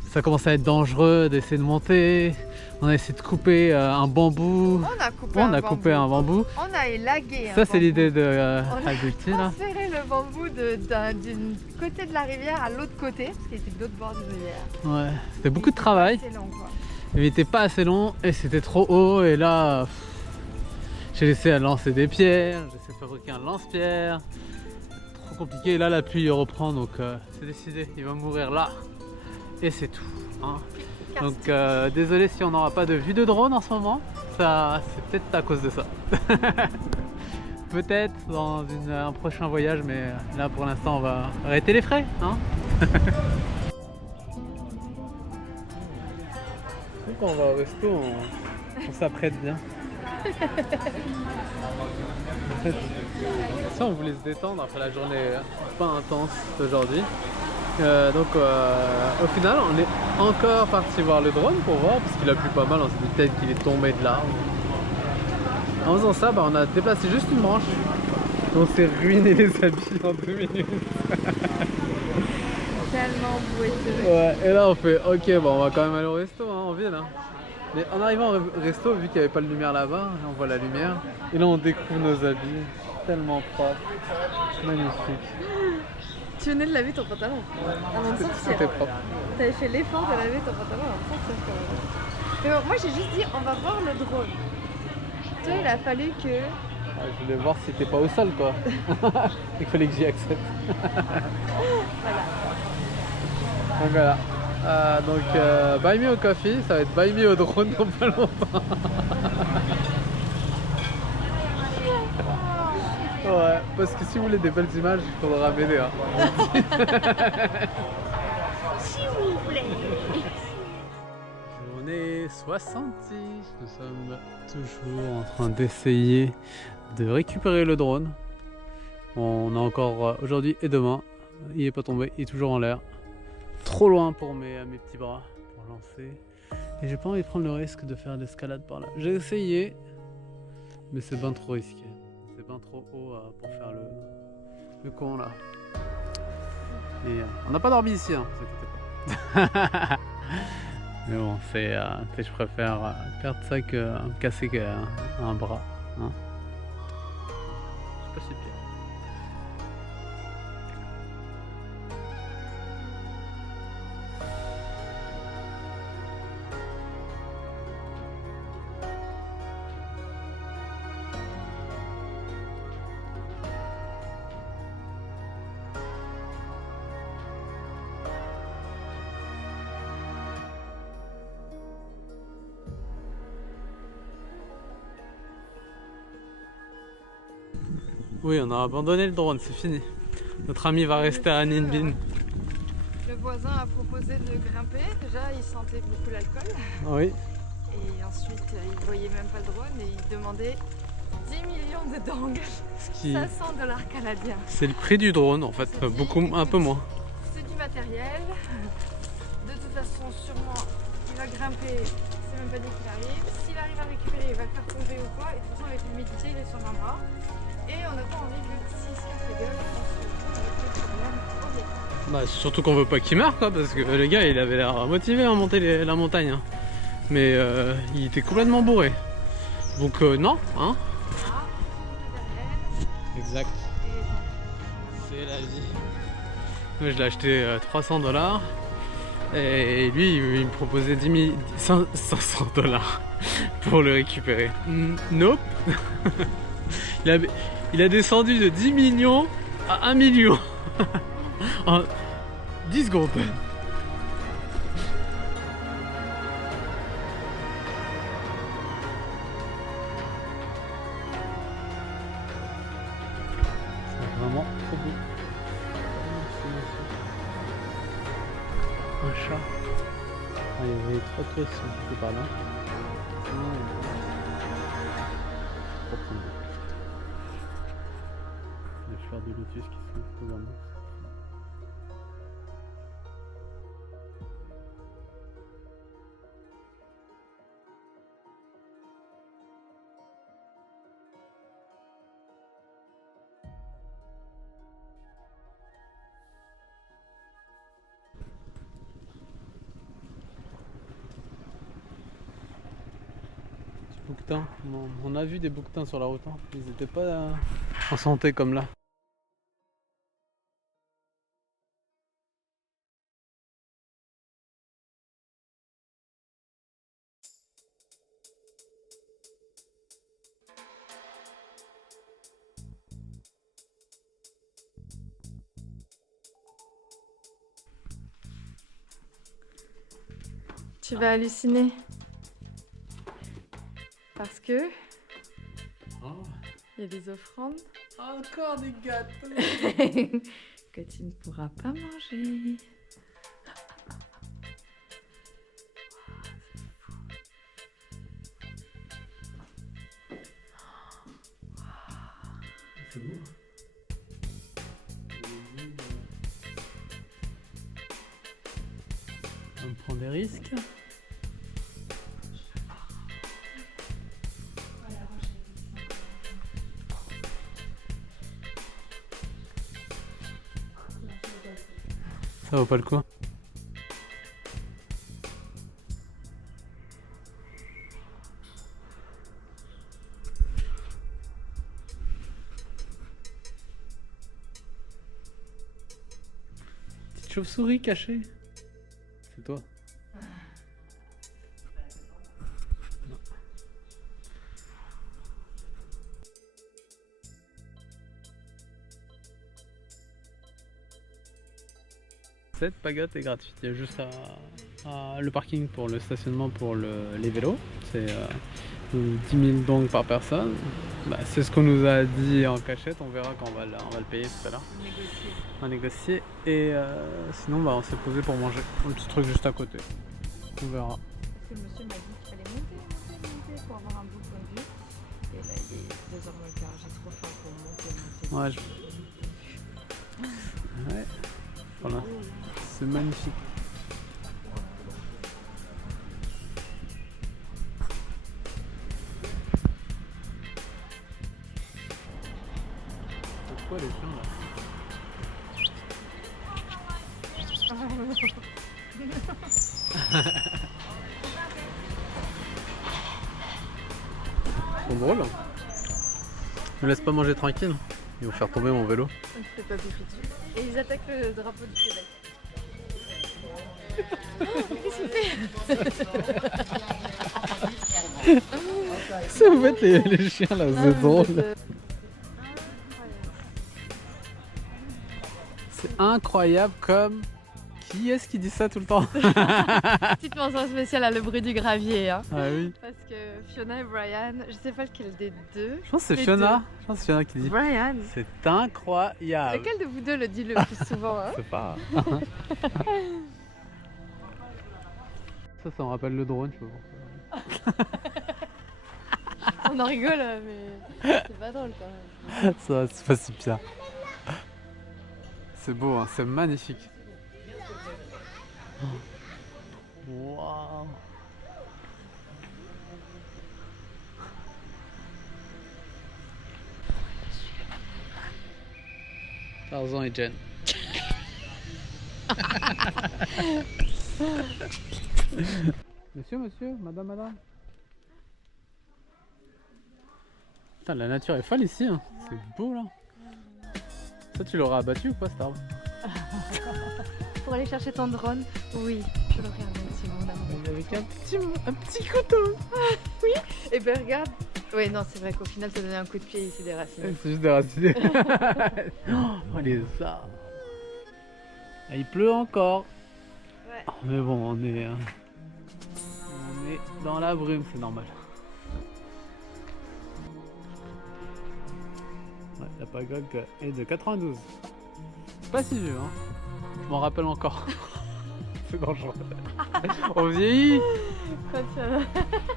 Ça commençait à être dangereux d'essayer de monter. On a essayé de couper un bambou. On a coupé un bambou. bambou. On a élagué. Ça, c'est l'idée de On a Alberti, là. transféré le bambou d'une côté de la rivière à l'autre côté, parce qu'il était de l'autre bord de la rivière. Ouais, c'était beaucoup de travail. C'est long quoi. Il n'était pas assez long et c'était trop haut. Et là, j'ai laissé à lancer des pierres. J'ai essayé de fabriquer un lance-pierre. Trop compliqué. Et là, la pluie reprend. Donc, c'est décidé. Il va mourir là. Et c'est tout. Hein. Donc, désolé si on n'aura pas de vue de drone en ce moment. Ça, c'est peut-être à cause de ça. Peut-être dans un prochain voyage. Mais là, pour l'instant, on va arrêter les frais. Hein. Quand on va au resto, on s'apprête bien. En fait, si on voulait se détendre après la journée pas intense d'aujourd'hui. Donc au final, on est encore parti voir le drone pour voir, parce qu'il a plu pas mal, on s'est dit peut-être qu'il est tombé de l'arbre. En faisant ça, bah, on a déplacé juste une branche. On s'est ruiné les habits en 2 minutes. Tellement boueux. Ouais, et là on fait ok, bon on va quand même aller au resto hein, en ville. Hein. Mais en arrivant au resto, vu qu'il n'y avait pas de lumière là-bas, on voit la lumière. Et là on découvre nos habits, tellement propres, magnifique. Tu venais de laver ton pantalon avant de sortir. C'était propre. T'avais fait l'effort de laver ton pantalon avant de sortir quand même. Mais bon, moi j'ai juste dit on va voir le drone. Toi il a fallu que... Ah, je voulais voir si t'es pas au sol quoi. Il fallait que j'y accepte. Donc voilà. Buy me au coffee, ça va être buy me au drone dans pas longtemps. Ouais, parce que si vous voulez des belles images, il faudra m'aider. Hein. S'il vous plaît. Journée 66, nous sommes toujours en train d'essayer de récupérer le drone. On a encore aujourd'hui et demain, il n'est pas tombé, il est toujours en l'air. Trop loin pour mes petits bras pour lancer. Et j'ai pas envie de prendre le risque de faire l'escalade par là. J'ai essayé, mais c'est bien trop risqué. C'est bien trop haut pour faire le con là. Et on n'a pas dormi ici, hein, vous inquiétez pas. Mais bon, je préfère perdre ça que me casser un bras. Hein. C'est pas si pire. Oui, on a abandonné le drone, c'est fini. Notre ami va rester à Ninh Binh. Le voisin a proposé de grimper. Déjà, il sentait beaucoup l'alcool. Oui. Et ensuite, il voyait même pas le drone et il demandait 10 millions de dong, Ce qui... 500 dollars canadiens. C'est le prix du drone en fait, un peu moins. C'est du matériel. De toute façon, sûrement, il va grimper. C'est même pas dit qu'il arrive. S'il arrive à récupérer, il va le faire tomber ou quoi. Et de toute façon, avec l'humidité, il est sur un bras. Et on n'a pas envie que s'il se casse la gueule, on se retrouve avec des problèmes au Vietnam. Bah, surtout qu'on veut pas qu'il meure quoi, parce que le gars il avait l'air motivé à monter la montagne. Hein. Mais il était complètement bourré. Donc non, hein. Voilà, matériel. Exact. C'est la vie. Moi je l'ai acheté 300 $. Et lui il me proposait 500 $ pour le récupérer. Nope. Il a descendu de 10 millions à 1 million en 10 secondes. C'est vraiment trop beau. Un chat. Ah, il y avait 3 pièces qui étaient par là. Les fleurs de lotus qui sont devant nous. Bouquetins. On a vu des bouquetins sur la route, hein. Ils n'étaient pas en santé comme là. Tu vas halluciner. Parce que Oh. il y a des offrandes Encore des gâteaux. que tu ne pourras pas manger. C'est beau. On prend des risques. Ça vaut pas le coup. Petite chauve-souris cachée. C'est toi. Non. Cette pagode est gratuite. Il y a juste le parking pour le stationnement pour les vélos. C'est 10 000 dong par personne. Bah, c'est ce qu'on nous a dit en cachette. On verra quand on va le payer tout à l'heure. Négocier. On va négocier. Et sinon, bah, on s'est posé pour manger. Un petit truc juste à côté. On verra. Parce que le monsieur m'a dit qu'il fallait monter pour avoir un beau point de vue. Et là, il est 2h moins le quart. J'ai trop faim pour monter. Ouais, ouais. Voilà. C'est magnifique. C'est quoi les chiens là? C'est drôle. Me laisse pas manger tranquille. Ils vont faire tomber mon vélo. Je ne fais pas bouffer dessus. Et ils attaquent le drapeau du Québec. Qu'est-ce qu'il fait? Ça vous faites les chiens là, c'est drôle. C'est incroyable comme... Qui est-ce qui dit ça tout le temps? Petite mention spéciale à le bruit du gravier. Hein. Ah oui. Parce que Fiona et Brian, je sais pas lequel des deux. Je pense que c'est Les Fiona. deux. Je pense que c'est Fiona qui dit. Brian. C'est incroyable. Lequel de vous deux le dit le plus souvent hein? C'est pas. Ça me rappelle le drone, je sais pas pourquoi. On en rigole, mais c'est pas drôle quand même. Ça, c'est pas si pire. C'est beau, hein, c'est magnifique. Waouh. Tarzan et Jen. Monsieur, madame. Putain, la nature est folle ici, hein. C'est beau là. Ça, tu l'auras abattu ou pas cet arbre? Pour aller chercher ton drone, oui, je l'aurais abattu mon amour. Avec un petit couteau. Oui, et ben regarde. Oui, non, c'est vrai qu'au final, ça donnait un coup de pied ici des racines. C'est juste déraciné. Oh les arbres. Ah, il pleut encore. Ouais. Oh, mais bon, on est dans la brume, c'est normal. Ouais, la pagode est de 92. C'est pas si vieux, hein. Je m'en rappelle encore. C'est dangereux. On vieillit.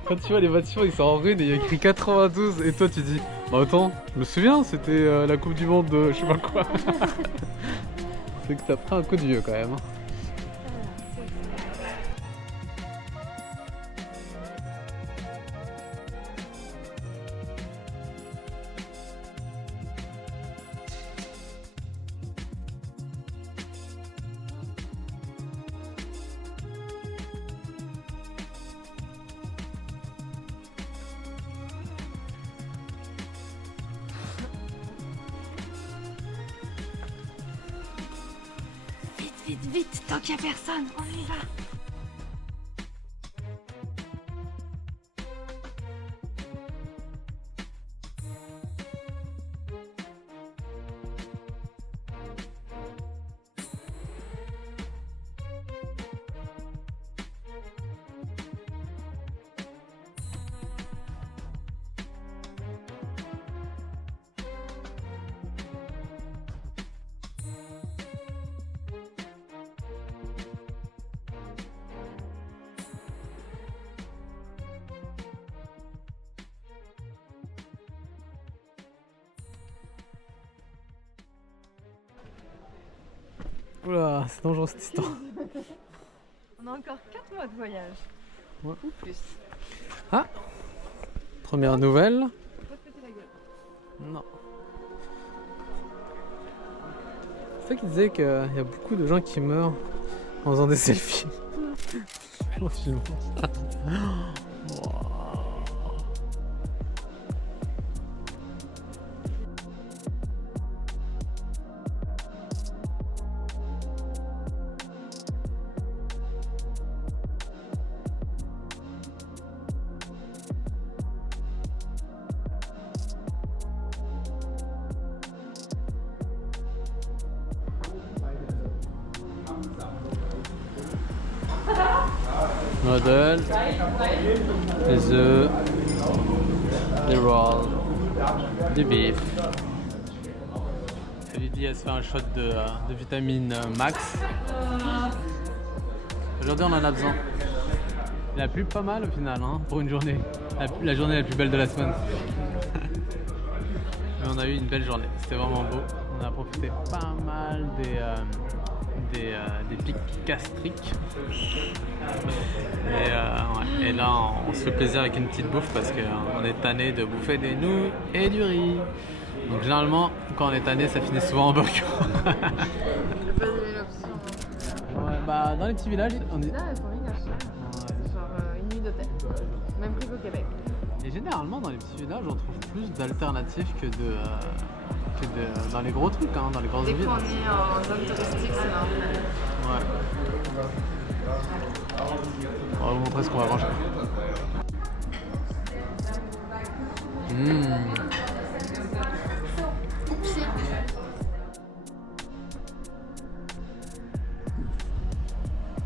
Quand tu vois les voitures, ils sont en ruine et il y a écrit 92 et toi tu dis bah attends, je me souviens, c'était la Coupe du Monde de je sais pas quoi. C'est que t'as pris un coup de vieux quand même. Vite, tant qu'il n'y a personne, on y va. Oula, c'est dangereux cette histoire. On a encore 4 mois de voyage. Ouais. Ou plus. Ah, première nouvelle. Faut pas te péter la gueule. Non. C'est ça qui disait qu'il y a beaucoup de gens qui meurent en faisant des selfies. En filmant. Wow. Modèle, les œufs, les rolls, du beef. Lydie elle se fait un shot de vitamine max. Aujourd'hui on en a besoin. Il a plu pas mal au final hein, pour une journée. La journée la plus belle de la semaine. Mais on a eu une belle journée, c'était vraiment beau. On a profité pas mal des pics gastriques. Et là on se fait plaisir avec une petite bouffe parce qu'on est tanné de bouffer des nouilles et du riz. Donc généralement quand on est tanné ça finit souvent en burger. J'ai pas donné l'option. Ouais, bah dans les petits villages on est... Là, elles sont méga chères. Genre une nuit d'hôtel. Même prix qu'au Québec. Et généralement dans les petits villages on trouve plus d'alternatives que dans les gros trucs, hein, dans les grosses villes. Dès qu'on est en zone touristique, c'est normal. Ouais. On va vous montrer ce qu'on va manger.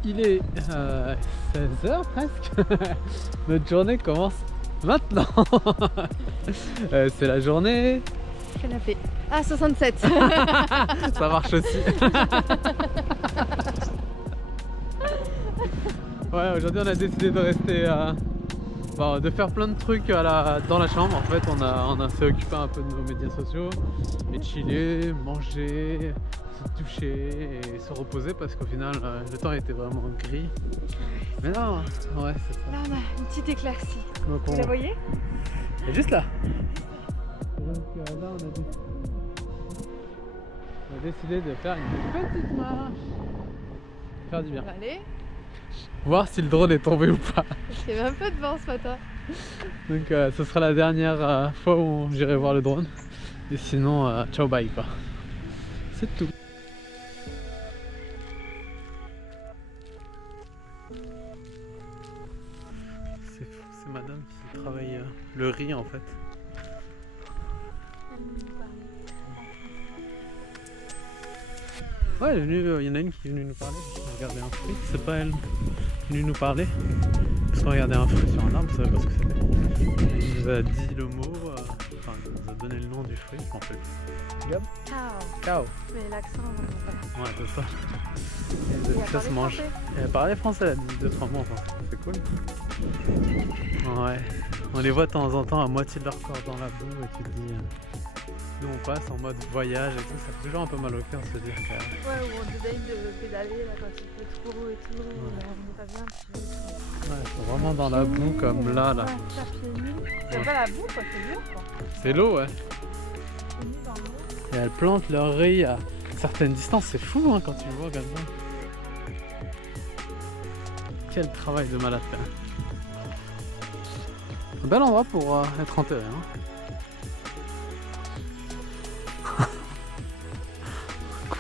Il est 16h presque. Notre journée commence maintenant. C'est la journée. Quelle a fait? Ah, 67. Ça marche aussi. Ouais, aujourd'hui on a décidé de rester Bon, de faire plein de trucs dans la chambre. En fait, on s'est occupé un peu de nos médias sociaux et de chiller, manger, se toucher et se reposer parce qu'au final, le temps était vraiment gris. Mais non, ouais, c'est ça. Là, on a une petite éclaircie. Donc, Vous la voyez? elle est juste là. Et donc là, on a décidé de faire une petite marche. Faire du bien. Allez. Voir si le drone est tombé ou pas. Parce qu'il y avait un peu de vent ce matin. Donc ce sera la dernière fois où j'irai voir le drone. Et sinon, ciao bye quoi. C'est tout. C'est fou, c'est madame qui travaille le riz en fait. Ouais, elle est venue, il y en a une qui est venue nous parler. On regardait un fruit, c'est pas elle venue nous parler. Parce qu'on regardait un fruit sur un arbre, on savait pas ce que c'était. Elle nous a dit le mot, enfin, elle nous a donné le nom du fruit, je m'en rappelle plus. Gab? Ciao. Mais l'accent, Ouais, c'est ça. il a Ça parlé se mange. français. Elle parlait français, elle a dit 2-3 mots, enfin, c'est cool. Ouais. On les voit de temps en temps à moitié de leur corps dans la boue et tu te dis. Nous on passe en mode voyage et tout, ça fait toujours un peu mal au cœur de se dire que. Ouais, où on essaye de pédaler là, quand il fait trop et tout. Ouais. On revient puis... Ouais, ils sont vraiment dans la boue comme là. Ouais, ça pieds nus. C'est pas la boue, quoi, c'est l'eau, quoi. C'est l'eau, ouais. Pieds nus dans l'eau. Et elles plantent leur riz à certaines distances, c'est fou hein, quand tu le vois comme ça. Quel travail de malade quand même. Un bel endroit pour être enterré. Hein.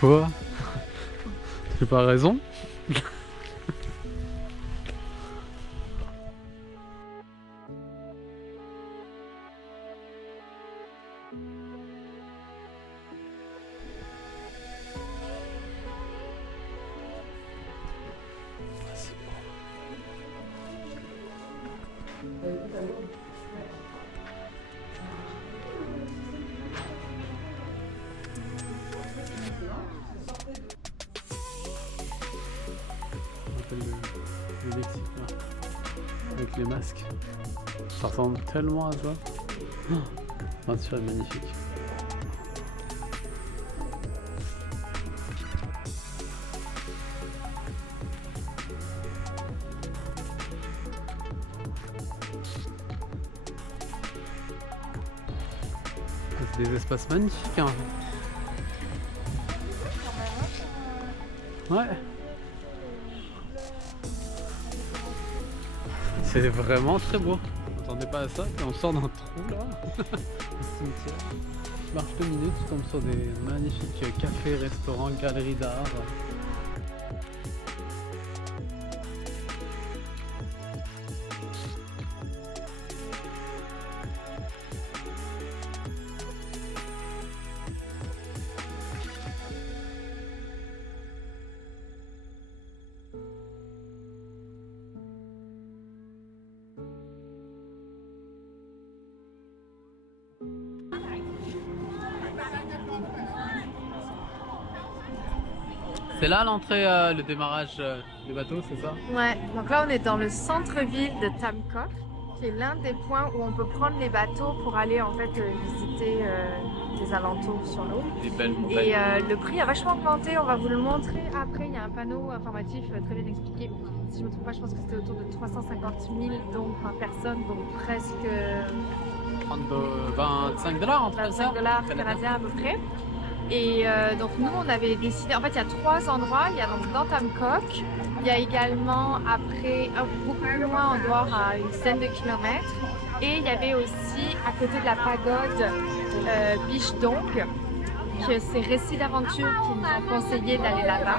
Quoi? J'ai pas raison? Le Mexique là, avec les masques. Ça ressemble tellement à ça. Oh, la peinture est magnifique. C'est des espaces magnifiques hein. Ouais. C'est vraiment très beau. On m'attendais pas à ça, puis on sort d'un trou là. Un cimetière. Tu marches 2 minutes, tu tombes sur des magnifiques cafés, restaurants, galeries d'art. C'est là l'entrée, le démarrage du bateau, c'est ça? Ouais, donc là on est dans le centre-ville de Tamcock, qui est l'un des points où on peut prendre les bateaux pour aller en fait visiter les alentours sur l'eau. Des belles montagnes. Et le prix a vachement augmenté, on va vous le montrer après. Il y a un panneau informatif très bien expliqué. Si je ne me trompe pas, je pense que c'était autour de 350 000 dons par personne, donc presque 25 $, entre ça? 25 $ canadiens à peu près. Et donc nous on avait décidé, en fait il y a 3 endroits, il y a donc dans Tamcock, il y a également après beaucoup plus loin en dehors à une dizaine de kilomètres, et il y avait aussi à côté de la pagode Biche Dong, que c'est Récits d'aventure qui nous ont conseillé d'aller là-bas.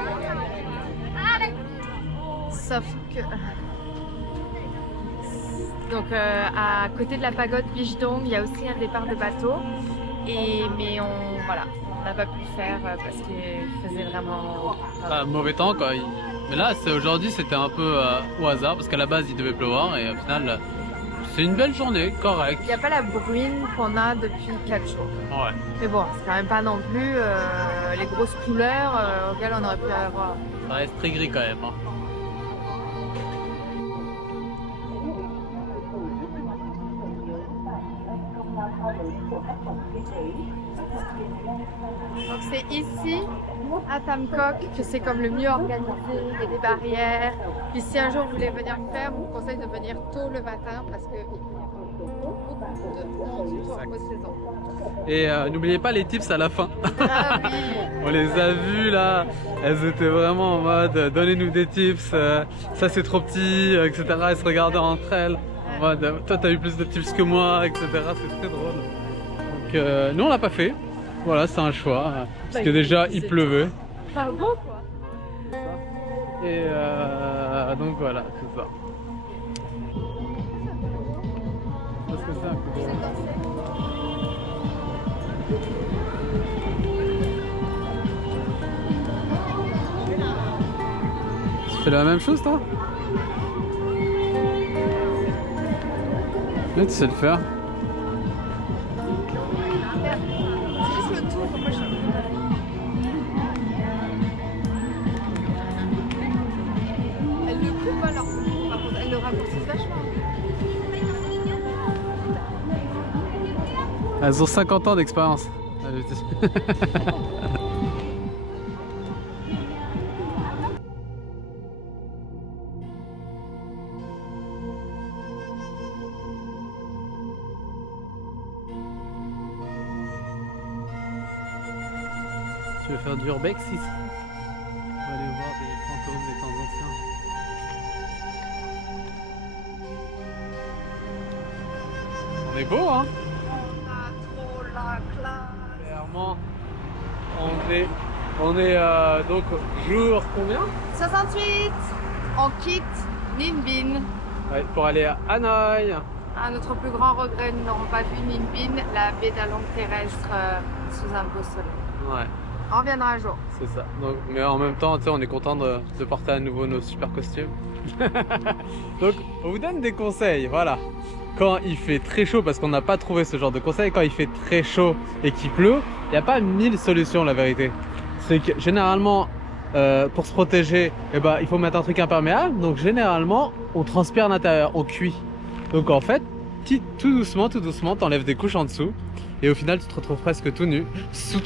Sauf que... Donc à côté de la pagode Biche Dong, il y a aussi un départ de bateau, mais on n'a pas pu le faire parce qu'il faisait vraiment... Mauvais temps quoi. Mais là aujourd'hui c'était un peu au hasard parce qu'à la base il devait pleuvoir et au final c'est une belle journée, correcte. Il n'y a pas la bruine qu'on a depuis 4 jours. Ouais. Mais bon, c'est quand même pas non plus les grosses couleurs auxquelles on aurait pu avoir. Ça reste très gris quand même. Hein. Donc c'est ici, à Tamcock, que c'est comme le mieux organisé, il y a des barrières. Puis si un jour vous voulez venir faire, je vous conseille de venir tôt le matin parce que beaucoup de monde pour vos saisons. Et n'oubliez pas les tips à la fin. Ah oui. On les a vues là, elles étaient vraiment en mode donnez-nous des tips, ça c'est trop petit, etc. Elles se regardaient entre elles. En mode, toi t'as eu plus de tips que moi, etc. C'est très drôle. Donc nous on l'a pas fait. Voilà, c'est un choix. Parce que déjà il pleuvait. Pas beau quoi. Et donc voilà, c'est ça. Parce que c'est un peu drôle. Tu fais la même chose toi? Mais tu sais le faire. C'est juste le tour, moi je suis... Elle le coupe alors, par contre, elle le raccourcit vachement. Elles ont 50 ans d'expérience. Tu veux faire du urbex ici? On va aller voir des fantômes des temps anciens. On est beau hein? On a trop la classe. Clairement, on est donc jour combien? 68. On quitte Ninh Binh. Ouais, pour aller à Hanoï. À notre plus grand regret, nous n'aurons pas vu Ninh Binh, la baie d'Along terrestre sous un beau soleil. Ouais, On reviendra un jour. c'est ça. Donc, mais en même temps, tu sais, on est content de porter à nouveau nos super costumes. Donc, on vous donne des conseils, voilà. Quand il fait très chaud, parce qu'on n'a pas trouvé ce genre de conseils, quand il fait très chaud et qu'il pleut, il n'y a pas 1000 solutions, la vérité. C'est que généralement, pour se protéger, eh ben, il faut mettre un truc imperméable. Donc, généralement, on transpire à l'intérieur, on cuit. Donc, en fait, tout doucement, t'enlèves des couches en dessous. Et au final, tu te retrouves presque tout nu sous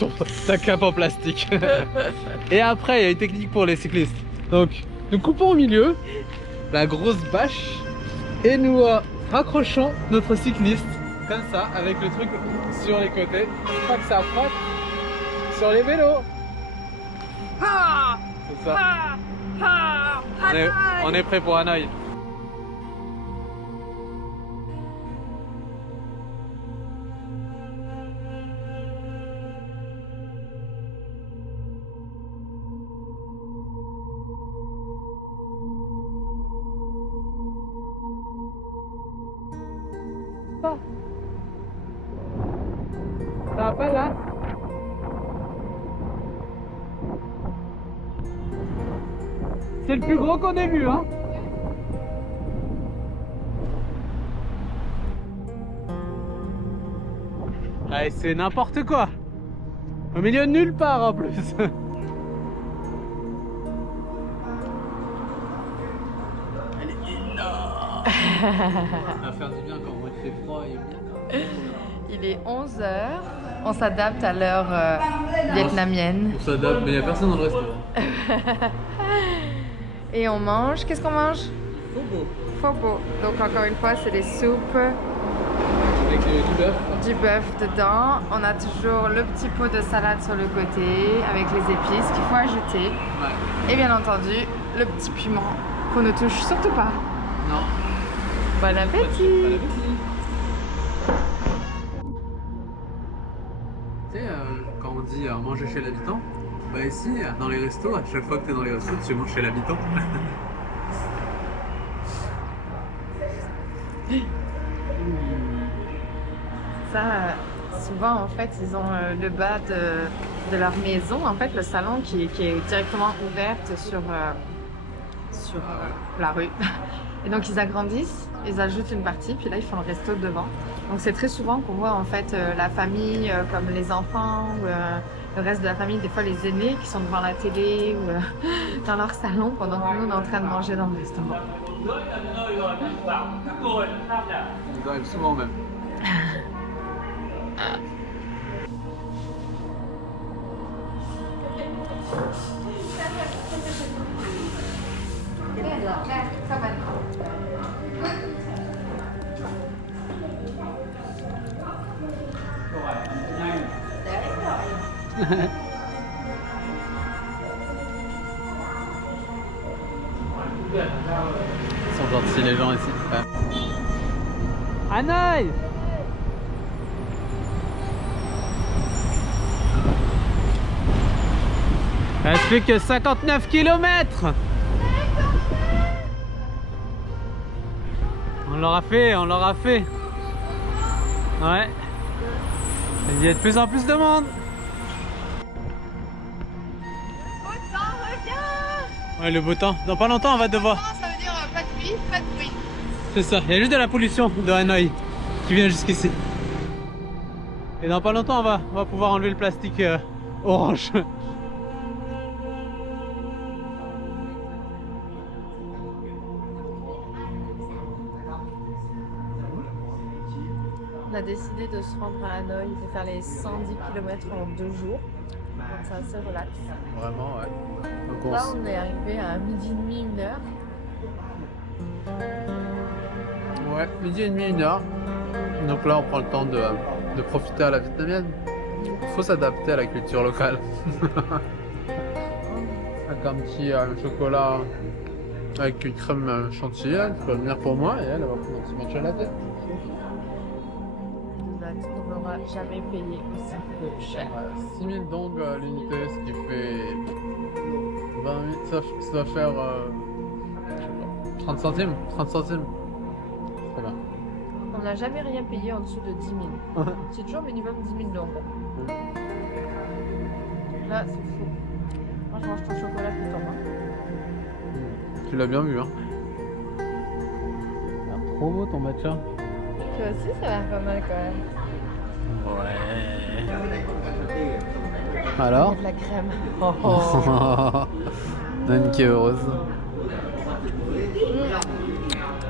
ta cape en plastique. Et après, il y a une technique pour les cyclistes. Donc, nous coupons au milieu la grosse bâche et nous raccrochons notre cycliste comme ça, avec le truc sur les côtés, pas que ça frotte sur les vélos. C'est ça. On est prêt pour Hanoï. Ça va pas là? C'est le plus gros qu'on ait vu, hein? Allez, c'est n'importe quoi. Au milieu de nulle part en plus. Elle est énorme. Ça va faire du bien quand il fait froid et... Il est 11h. On s'adapte à l'heure vietnamienne. On s'adapte, mais il n'y a personne dans le restaurant. Et on mange. Qu'est-ce qu'on mange? Pho bo. Pho bo. Donc encore une fois, c'est des soupes. Avec du bœuf. Du bœuf dedans. On a toujours le petit pot de salade sur le côté avec les épices qu'il faut ajouter. Ouais. Et bien entendu, le petit piment qu'on ne touche surtout pas. Non. Bon appétit! Bon appétit. Tu sais, quand on dit manger chez l'habitant, bah ici, dans les restos, à chaque fois que tu es dans les restos, tu manges chez l'habitant. Ça, souvent en fait, ils ont le bas de leur maison, en fait, le salon qui est directement ouverte sur la rue. Et donc ils agrandissent, ils ajoutent une partie, puis là ils font le resto devant. Donc c'est très souvent qu'on voit en fait la famille, comme les enfants, ou le reste de la famille, des fois les aînés qui sont devant la télé ou dans leur salon pendant que nous on est en train de manger dans le restaurant. Ils arrivent souvent même. Ils sont gentils les gens ici. Ouais. Hanoï! Il reste plus que 59 km. On l'aura fait, on l'aura fait. Ouais. Il y a de plus en plus de monde. Beau temps, regarde! Ouais, le beau temps. Dans pas longtemps, on va devoir. Ça veut dire pas de pluie, pas de bruit. C'est ça. Il y a juste de la pollution de Hanoï qui vient jusqu'ici. Et dans pas longtemps, on va pouvoir enlever le plastique orange. On a décidé de se rendre à Hanoï, de faire les 110 km en 2 jours. Donc c'est assez relax. Vraiment, ouais. Donc Là, on est arrivé à midi et demi, 1h. Ouais, midi et demi, 1h. Donc là, on prend le temps de profiter à la vietnamienne. Il faut s'adapter à la culture locale. Avec un petit chocolat avec une crème chantilly, tu peux venir pour moi et elle va prendre un petit match à la tête. On n'aura jamais payé aussi peu cher. 6000 dong l'unité, ce qui fait 20 000, ça va faire je sais pas, 30 centimes. 30 centimes. Très bien. On n'a jamais rien payé en dessous de 10 000. C'est toujours minimum 10 000 dong. Là, c'est fou. Moi, je mange ton chocolat tout le temps. Tu l'as bien vu, hein. Trop beau ton matcha. Toi aussi, ça a l'air pas mal quand même. Ouais. Il y Alors a de la crème. Oh, oh. Nan qui est heureuse.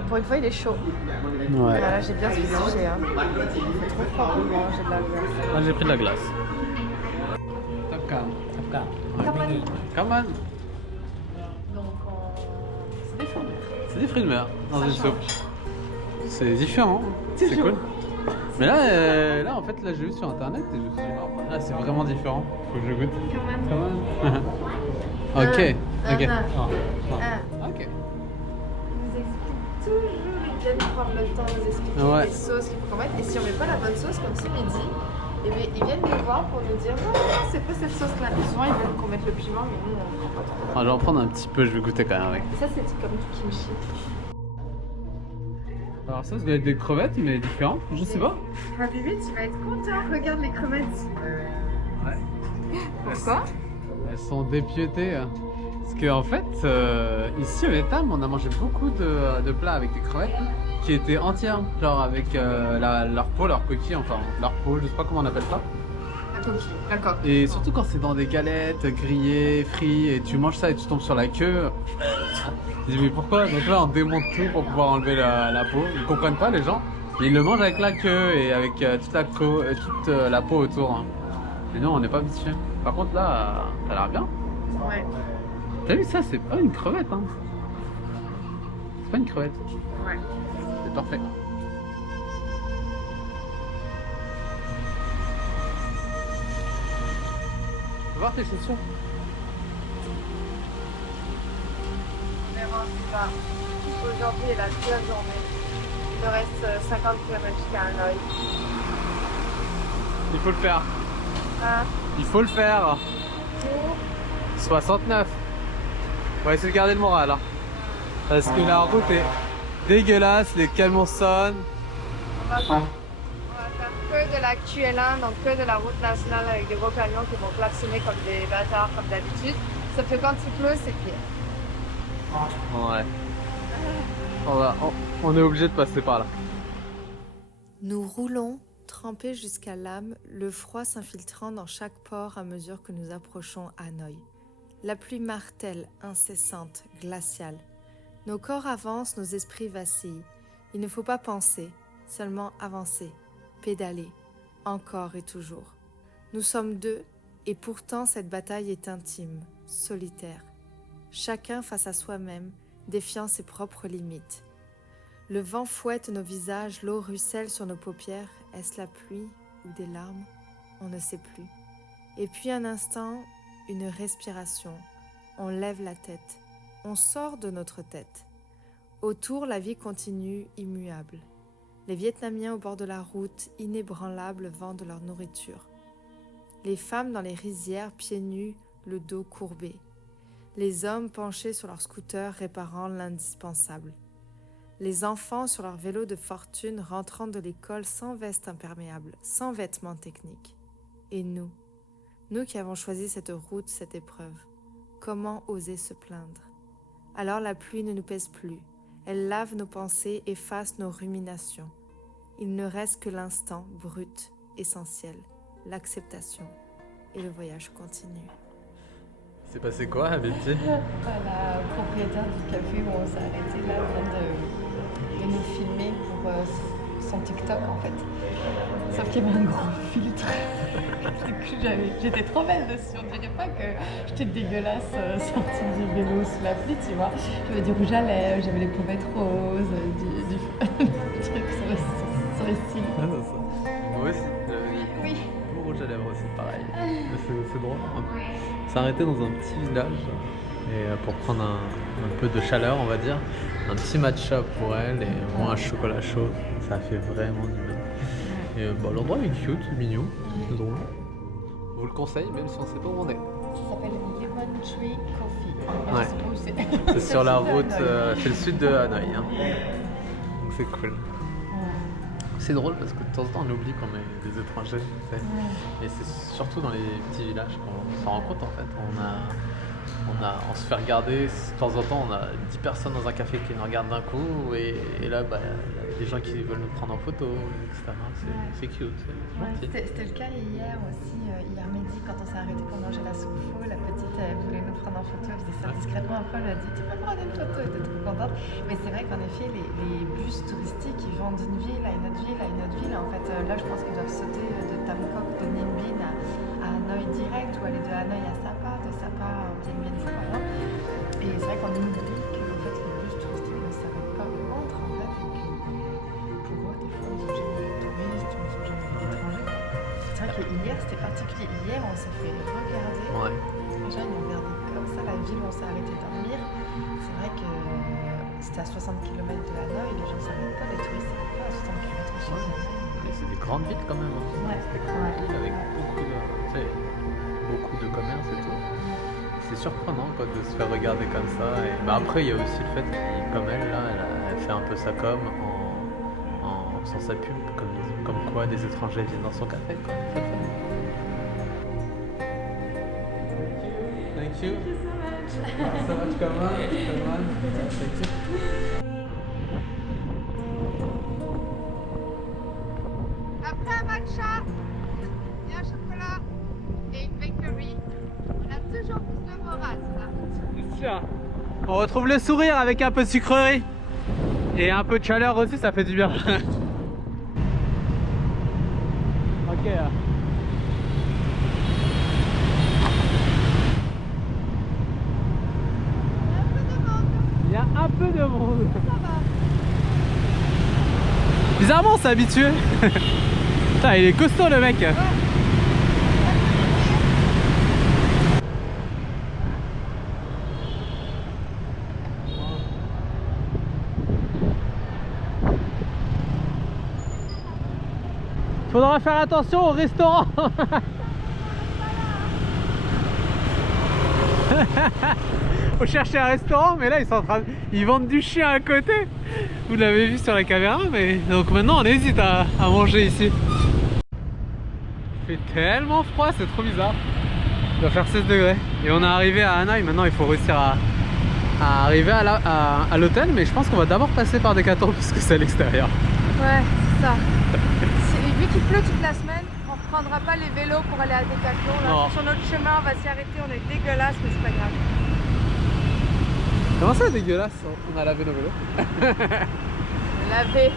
Pour une fois, il est chaud. Ouais. Voilà, j'ai bien spécifié. Hein. Il fait trop froid pour manger de la glace. Ah, j'ai pris de la glace. Top cam. Top cam. Come on. Donc, c'est des fruits de mer. C'est des fruits de mer dans Ça une change. soupe. C'est différent. C'est cool. Mais là, en fait, là, j'ai vu sur internet et je me suis dit, non, là, c'est vraiment différent. Faut que je goûte. Come on. Ok. Ok. Ah. Ok. Ils nous expliquent toujours, ils viennent prendre le temps de nous expliquer Ouais. les sauces qu'il faut qu'on mette. Et si on met pas la bonne sauce, comme ce midi, eh bien, ils viennent nous voir pour nous dire non, non, c'est pas cette sauce-là. Et souvent, ils veulent qu'on mette le piment, mais nous, on ne prend pas trop. Alors, je vais en prendre un petit peu, je vais goûter quand même avec. Et ça, c'est comme du kimchi. Alors, ça doit être des crevettes, mais différentes, je sais pas. Habibi, tu vas être content. Regarde les crevettes. Ouais. Pourquoi? Elles sont dépiétées. Parce qu'en fait, ici au Vietnam, on a mangé beaucoup de plats avec des crevettes qui étaient entières, genre avec leur peau, leur coquille, enfin leur peau, je sais pas comment on appelle ça. La coquille, la coque. Et surtout quand c'est dans des galettes grillées, frites, et tu manges ça et tu tombes sur la queue. Je dis mais pourquoi? Donc là on démonte tout pour pouvoir enlever la peau. Ils comprennent pas les gens, mais ils le mangent avec la queue et avec toute la peau autour. Hein. Et nous on n'est pas habitués. Par contre là, ça a l'air bien. Ouais. T'as vu ça, c'est pas une crevette hein. C'est pas une crevette. Ouais. C'est parfait. Faut voir tes chaussures. On verra, c'est pas. Aujourd'hui est la pire journée. Il nous reste 50 km jusqu'à Hanoï. Il faut le faire. Ah, Il faut le faire. pour 69. On va essayer de garder le moral hein. Parce que la route est dégueulasse, les camions sonnent. On va faire que de la QL1, donc que de la route nationale avec des gros camions qui vont klaxonner comme des bâtards comme d'habitude. Sauf que quand il pleut, c'est pire. Ouais. On est obligé de passer par là. Nous roulons, trempés jusqu'à l'âme, le froid s'infiltrant dans chaque pore à mesure que nous approchons Hanoï. La pluie martèle, incessante, glaciale. Nos corps avancent, nos esprits vacillent. Il ne faut pas penser, seulement avancer, pédaler, encore et toujours. Nous sommes deux, et pourtant cette bataille est intime, solitaire. Chacun face à soi-même, défiant ses propres limites. Le vent fouette nos visages, l'eau ruisselle sur nos paupières. Est-ce la pluie ou des larmes? On ne sait plus. Et puis un instant, une respiration. On lève la tête. On sort de notre tête. Autour, la vie continue immuable. Les Vietnamiens au bord de la route, inébranlables, vendent leur nourriture. Les femmes dans les rizières, pieds nus, le dos courbé. Les hommes penchés sur leur scooter, réparant l'indispensable. Les enfants sur leur vélo de fortune, rentrant de l'école sans veste imperméable, sans vêtements techniques. Et nous qui avons choisi cette route, cette épreuve, comment oser se plaindre? Alors la pluie ne nous pèse plus. Elle lave nos pensées, efface nos ruminations. Il ne reste que l'instant brut, essentiel, l'acceptation. Et le voyage continue. C'est passé quoi, Habibti? La propriétaire du café où on s'est arrêté là vient de nous filmer pour son TikTok en fait. Sauf qu'il y avait un gros filtre. J'étais trop belle dessus. On dirait pas que j'étais dégueulasse sortie du vélo sous la pluie, tu vois. J'avais du rouge à lèvres, j'avais les pommettes roses, du truc sur les cils. Ah, c'est ça. Moi aussi, j'avais du rouge à lèvres aussi, pareil. C'est drôle. On s'est arrêté dans un petit village et pour prendre un peu de chaleur, on va dire. Un petit matcha pour elle et moi un chocolat chaud. Ça a fait vraiment du bien. Et l'endroit est cute, c'est mignon, c'est drôle. On vous le conseille même si on ne sait pas où on est. Ça s'appelle Lemon Tree Coffee. Ouais. Je sais pas où c'est. C'est sur la route, c'est le sud de Hanoï. Hein. Donc c'est cool. C'est drôle parce que de temps en temps on oublie qu'on est des étrangers. Et c'est surtout dans les petits villages qu'on s'en rend compte en fait. On se fait regarder, de temps en temps on a 10 personnes dans un café qui nous regardent d'un coup et là il y a des gens qui veulent nous prendre en photo, etc. C'est cute, c'est gentil. C'était le cas hier aussi, hier midi quand on s'est arrêté pour manger la soupe faux, la petite elle voulait nous prendre en photo, elle faisait ça discrètement, après elle lui a dit tu peux prendre une photo, elle était trop contente. Mais c'est vrai qu'en effet les bus touristiques ils vont d'une ville à une autre ville à une autre ville. En fait là je pense qu'ils doivent sauter de Tam Quoc, de Ninh Binh à Hanoï direct ou aller de Hanoï à Sapa, de Sapa à Dien Bien Phu. Et c'est vrai qu'on oublie que en fait, les bus touristiques ne s'arrêtent pas entre en fait, et que pour eux, des fois, ils ont jamais des touristes ou ils ont jamais des étrangers. C'est vrai que hier, c'était particulier. Hier, on s'est fait regarder. Ouais. Les gens, ils nous regardaient comme ça, la ville où on s'est arrêté dormir. C'est vrai que c'était à 60 km de Hanoï, les gens ne s'arrêtent pas, les touristes ne s'arrêtent pas à 60 km de chez eux. Et c'est des grandes villes quand même. Hein. Ouais. C'est des grandes villes avec beaucoup de commerces et tout. C'est surprenant quoi, de se faire regarder comme ça. Et après, il y a aussi le fait que, comme elle, là, elle fait un peu sa com en faisant sa pub, comme quoi des étrangers viennent dans son café. Quoi. C'est fun. Thank you. Thank you so much. Come on. Thank you. Après un matcha et un chocolat et une bakery, on a toujours plus le moral sur la route. C'est sûr. On retrouve le sourire avec un peu de sucrerie et un peu de chaleur aussi, ça fait du bien. Ok. Il y a un peu de monde. Ça va. Bizarrement, on s'est habitué. Putain, il est costaud le mec. Faudra faire attention au restaurant. Faut chercher un restaurant, mais là ils vendent du chien à côté. Vous l'avez vu sur la caméra, mais donc maintenant on hésite à manger ici. Il fait tellement froid, c'est trop bizarre. Il doit faire 16 degrés. Et on est arrivé à Hanoï, maintenant il faut réussir à arriver à l'hôtel, mais je pense qu'on va d'abord passer par Decathlon parce que c'est à l'extérieur. Ouais, c'est ça. Vu qu'il pleut toute la semaine, on ne prendra pas les vélos pour aller à Decathlon. Là, sur notre chemin, on va s'y arrêter, on est dégueulasse, mais c'est pas grave. Comment ça dégueulasse? On a lavé nos vélos. Lavé.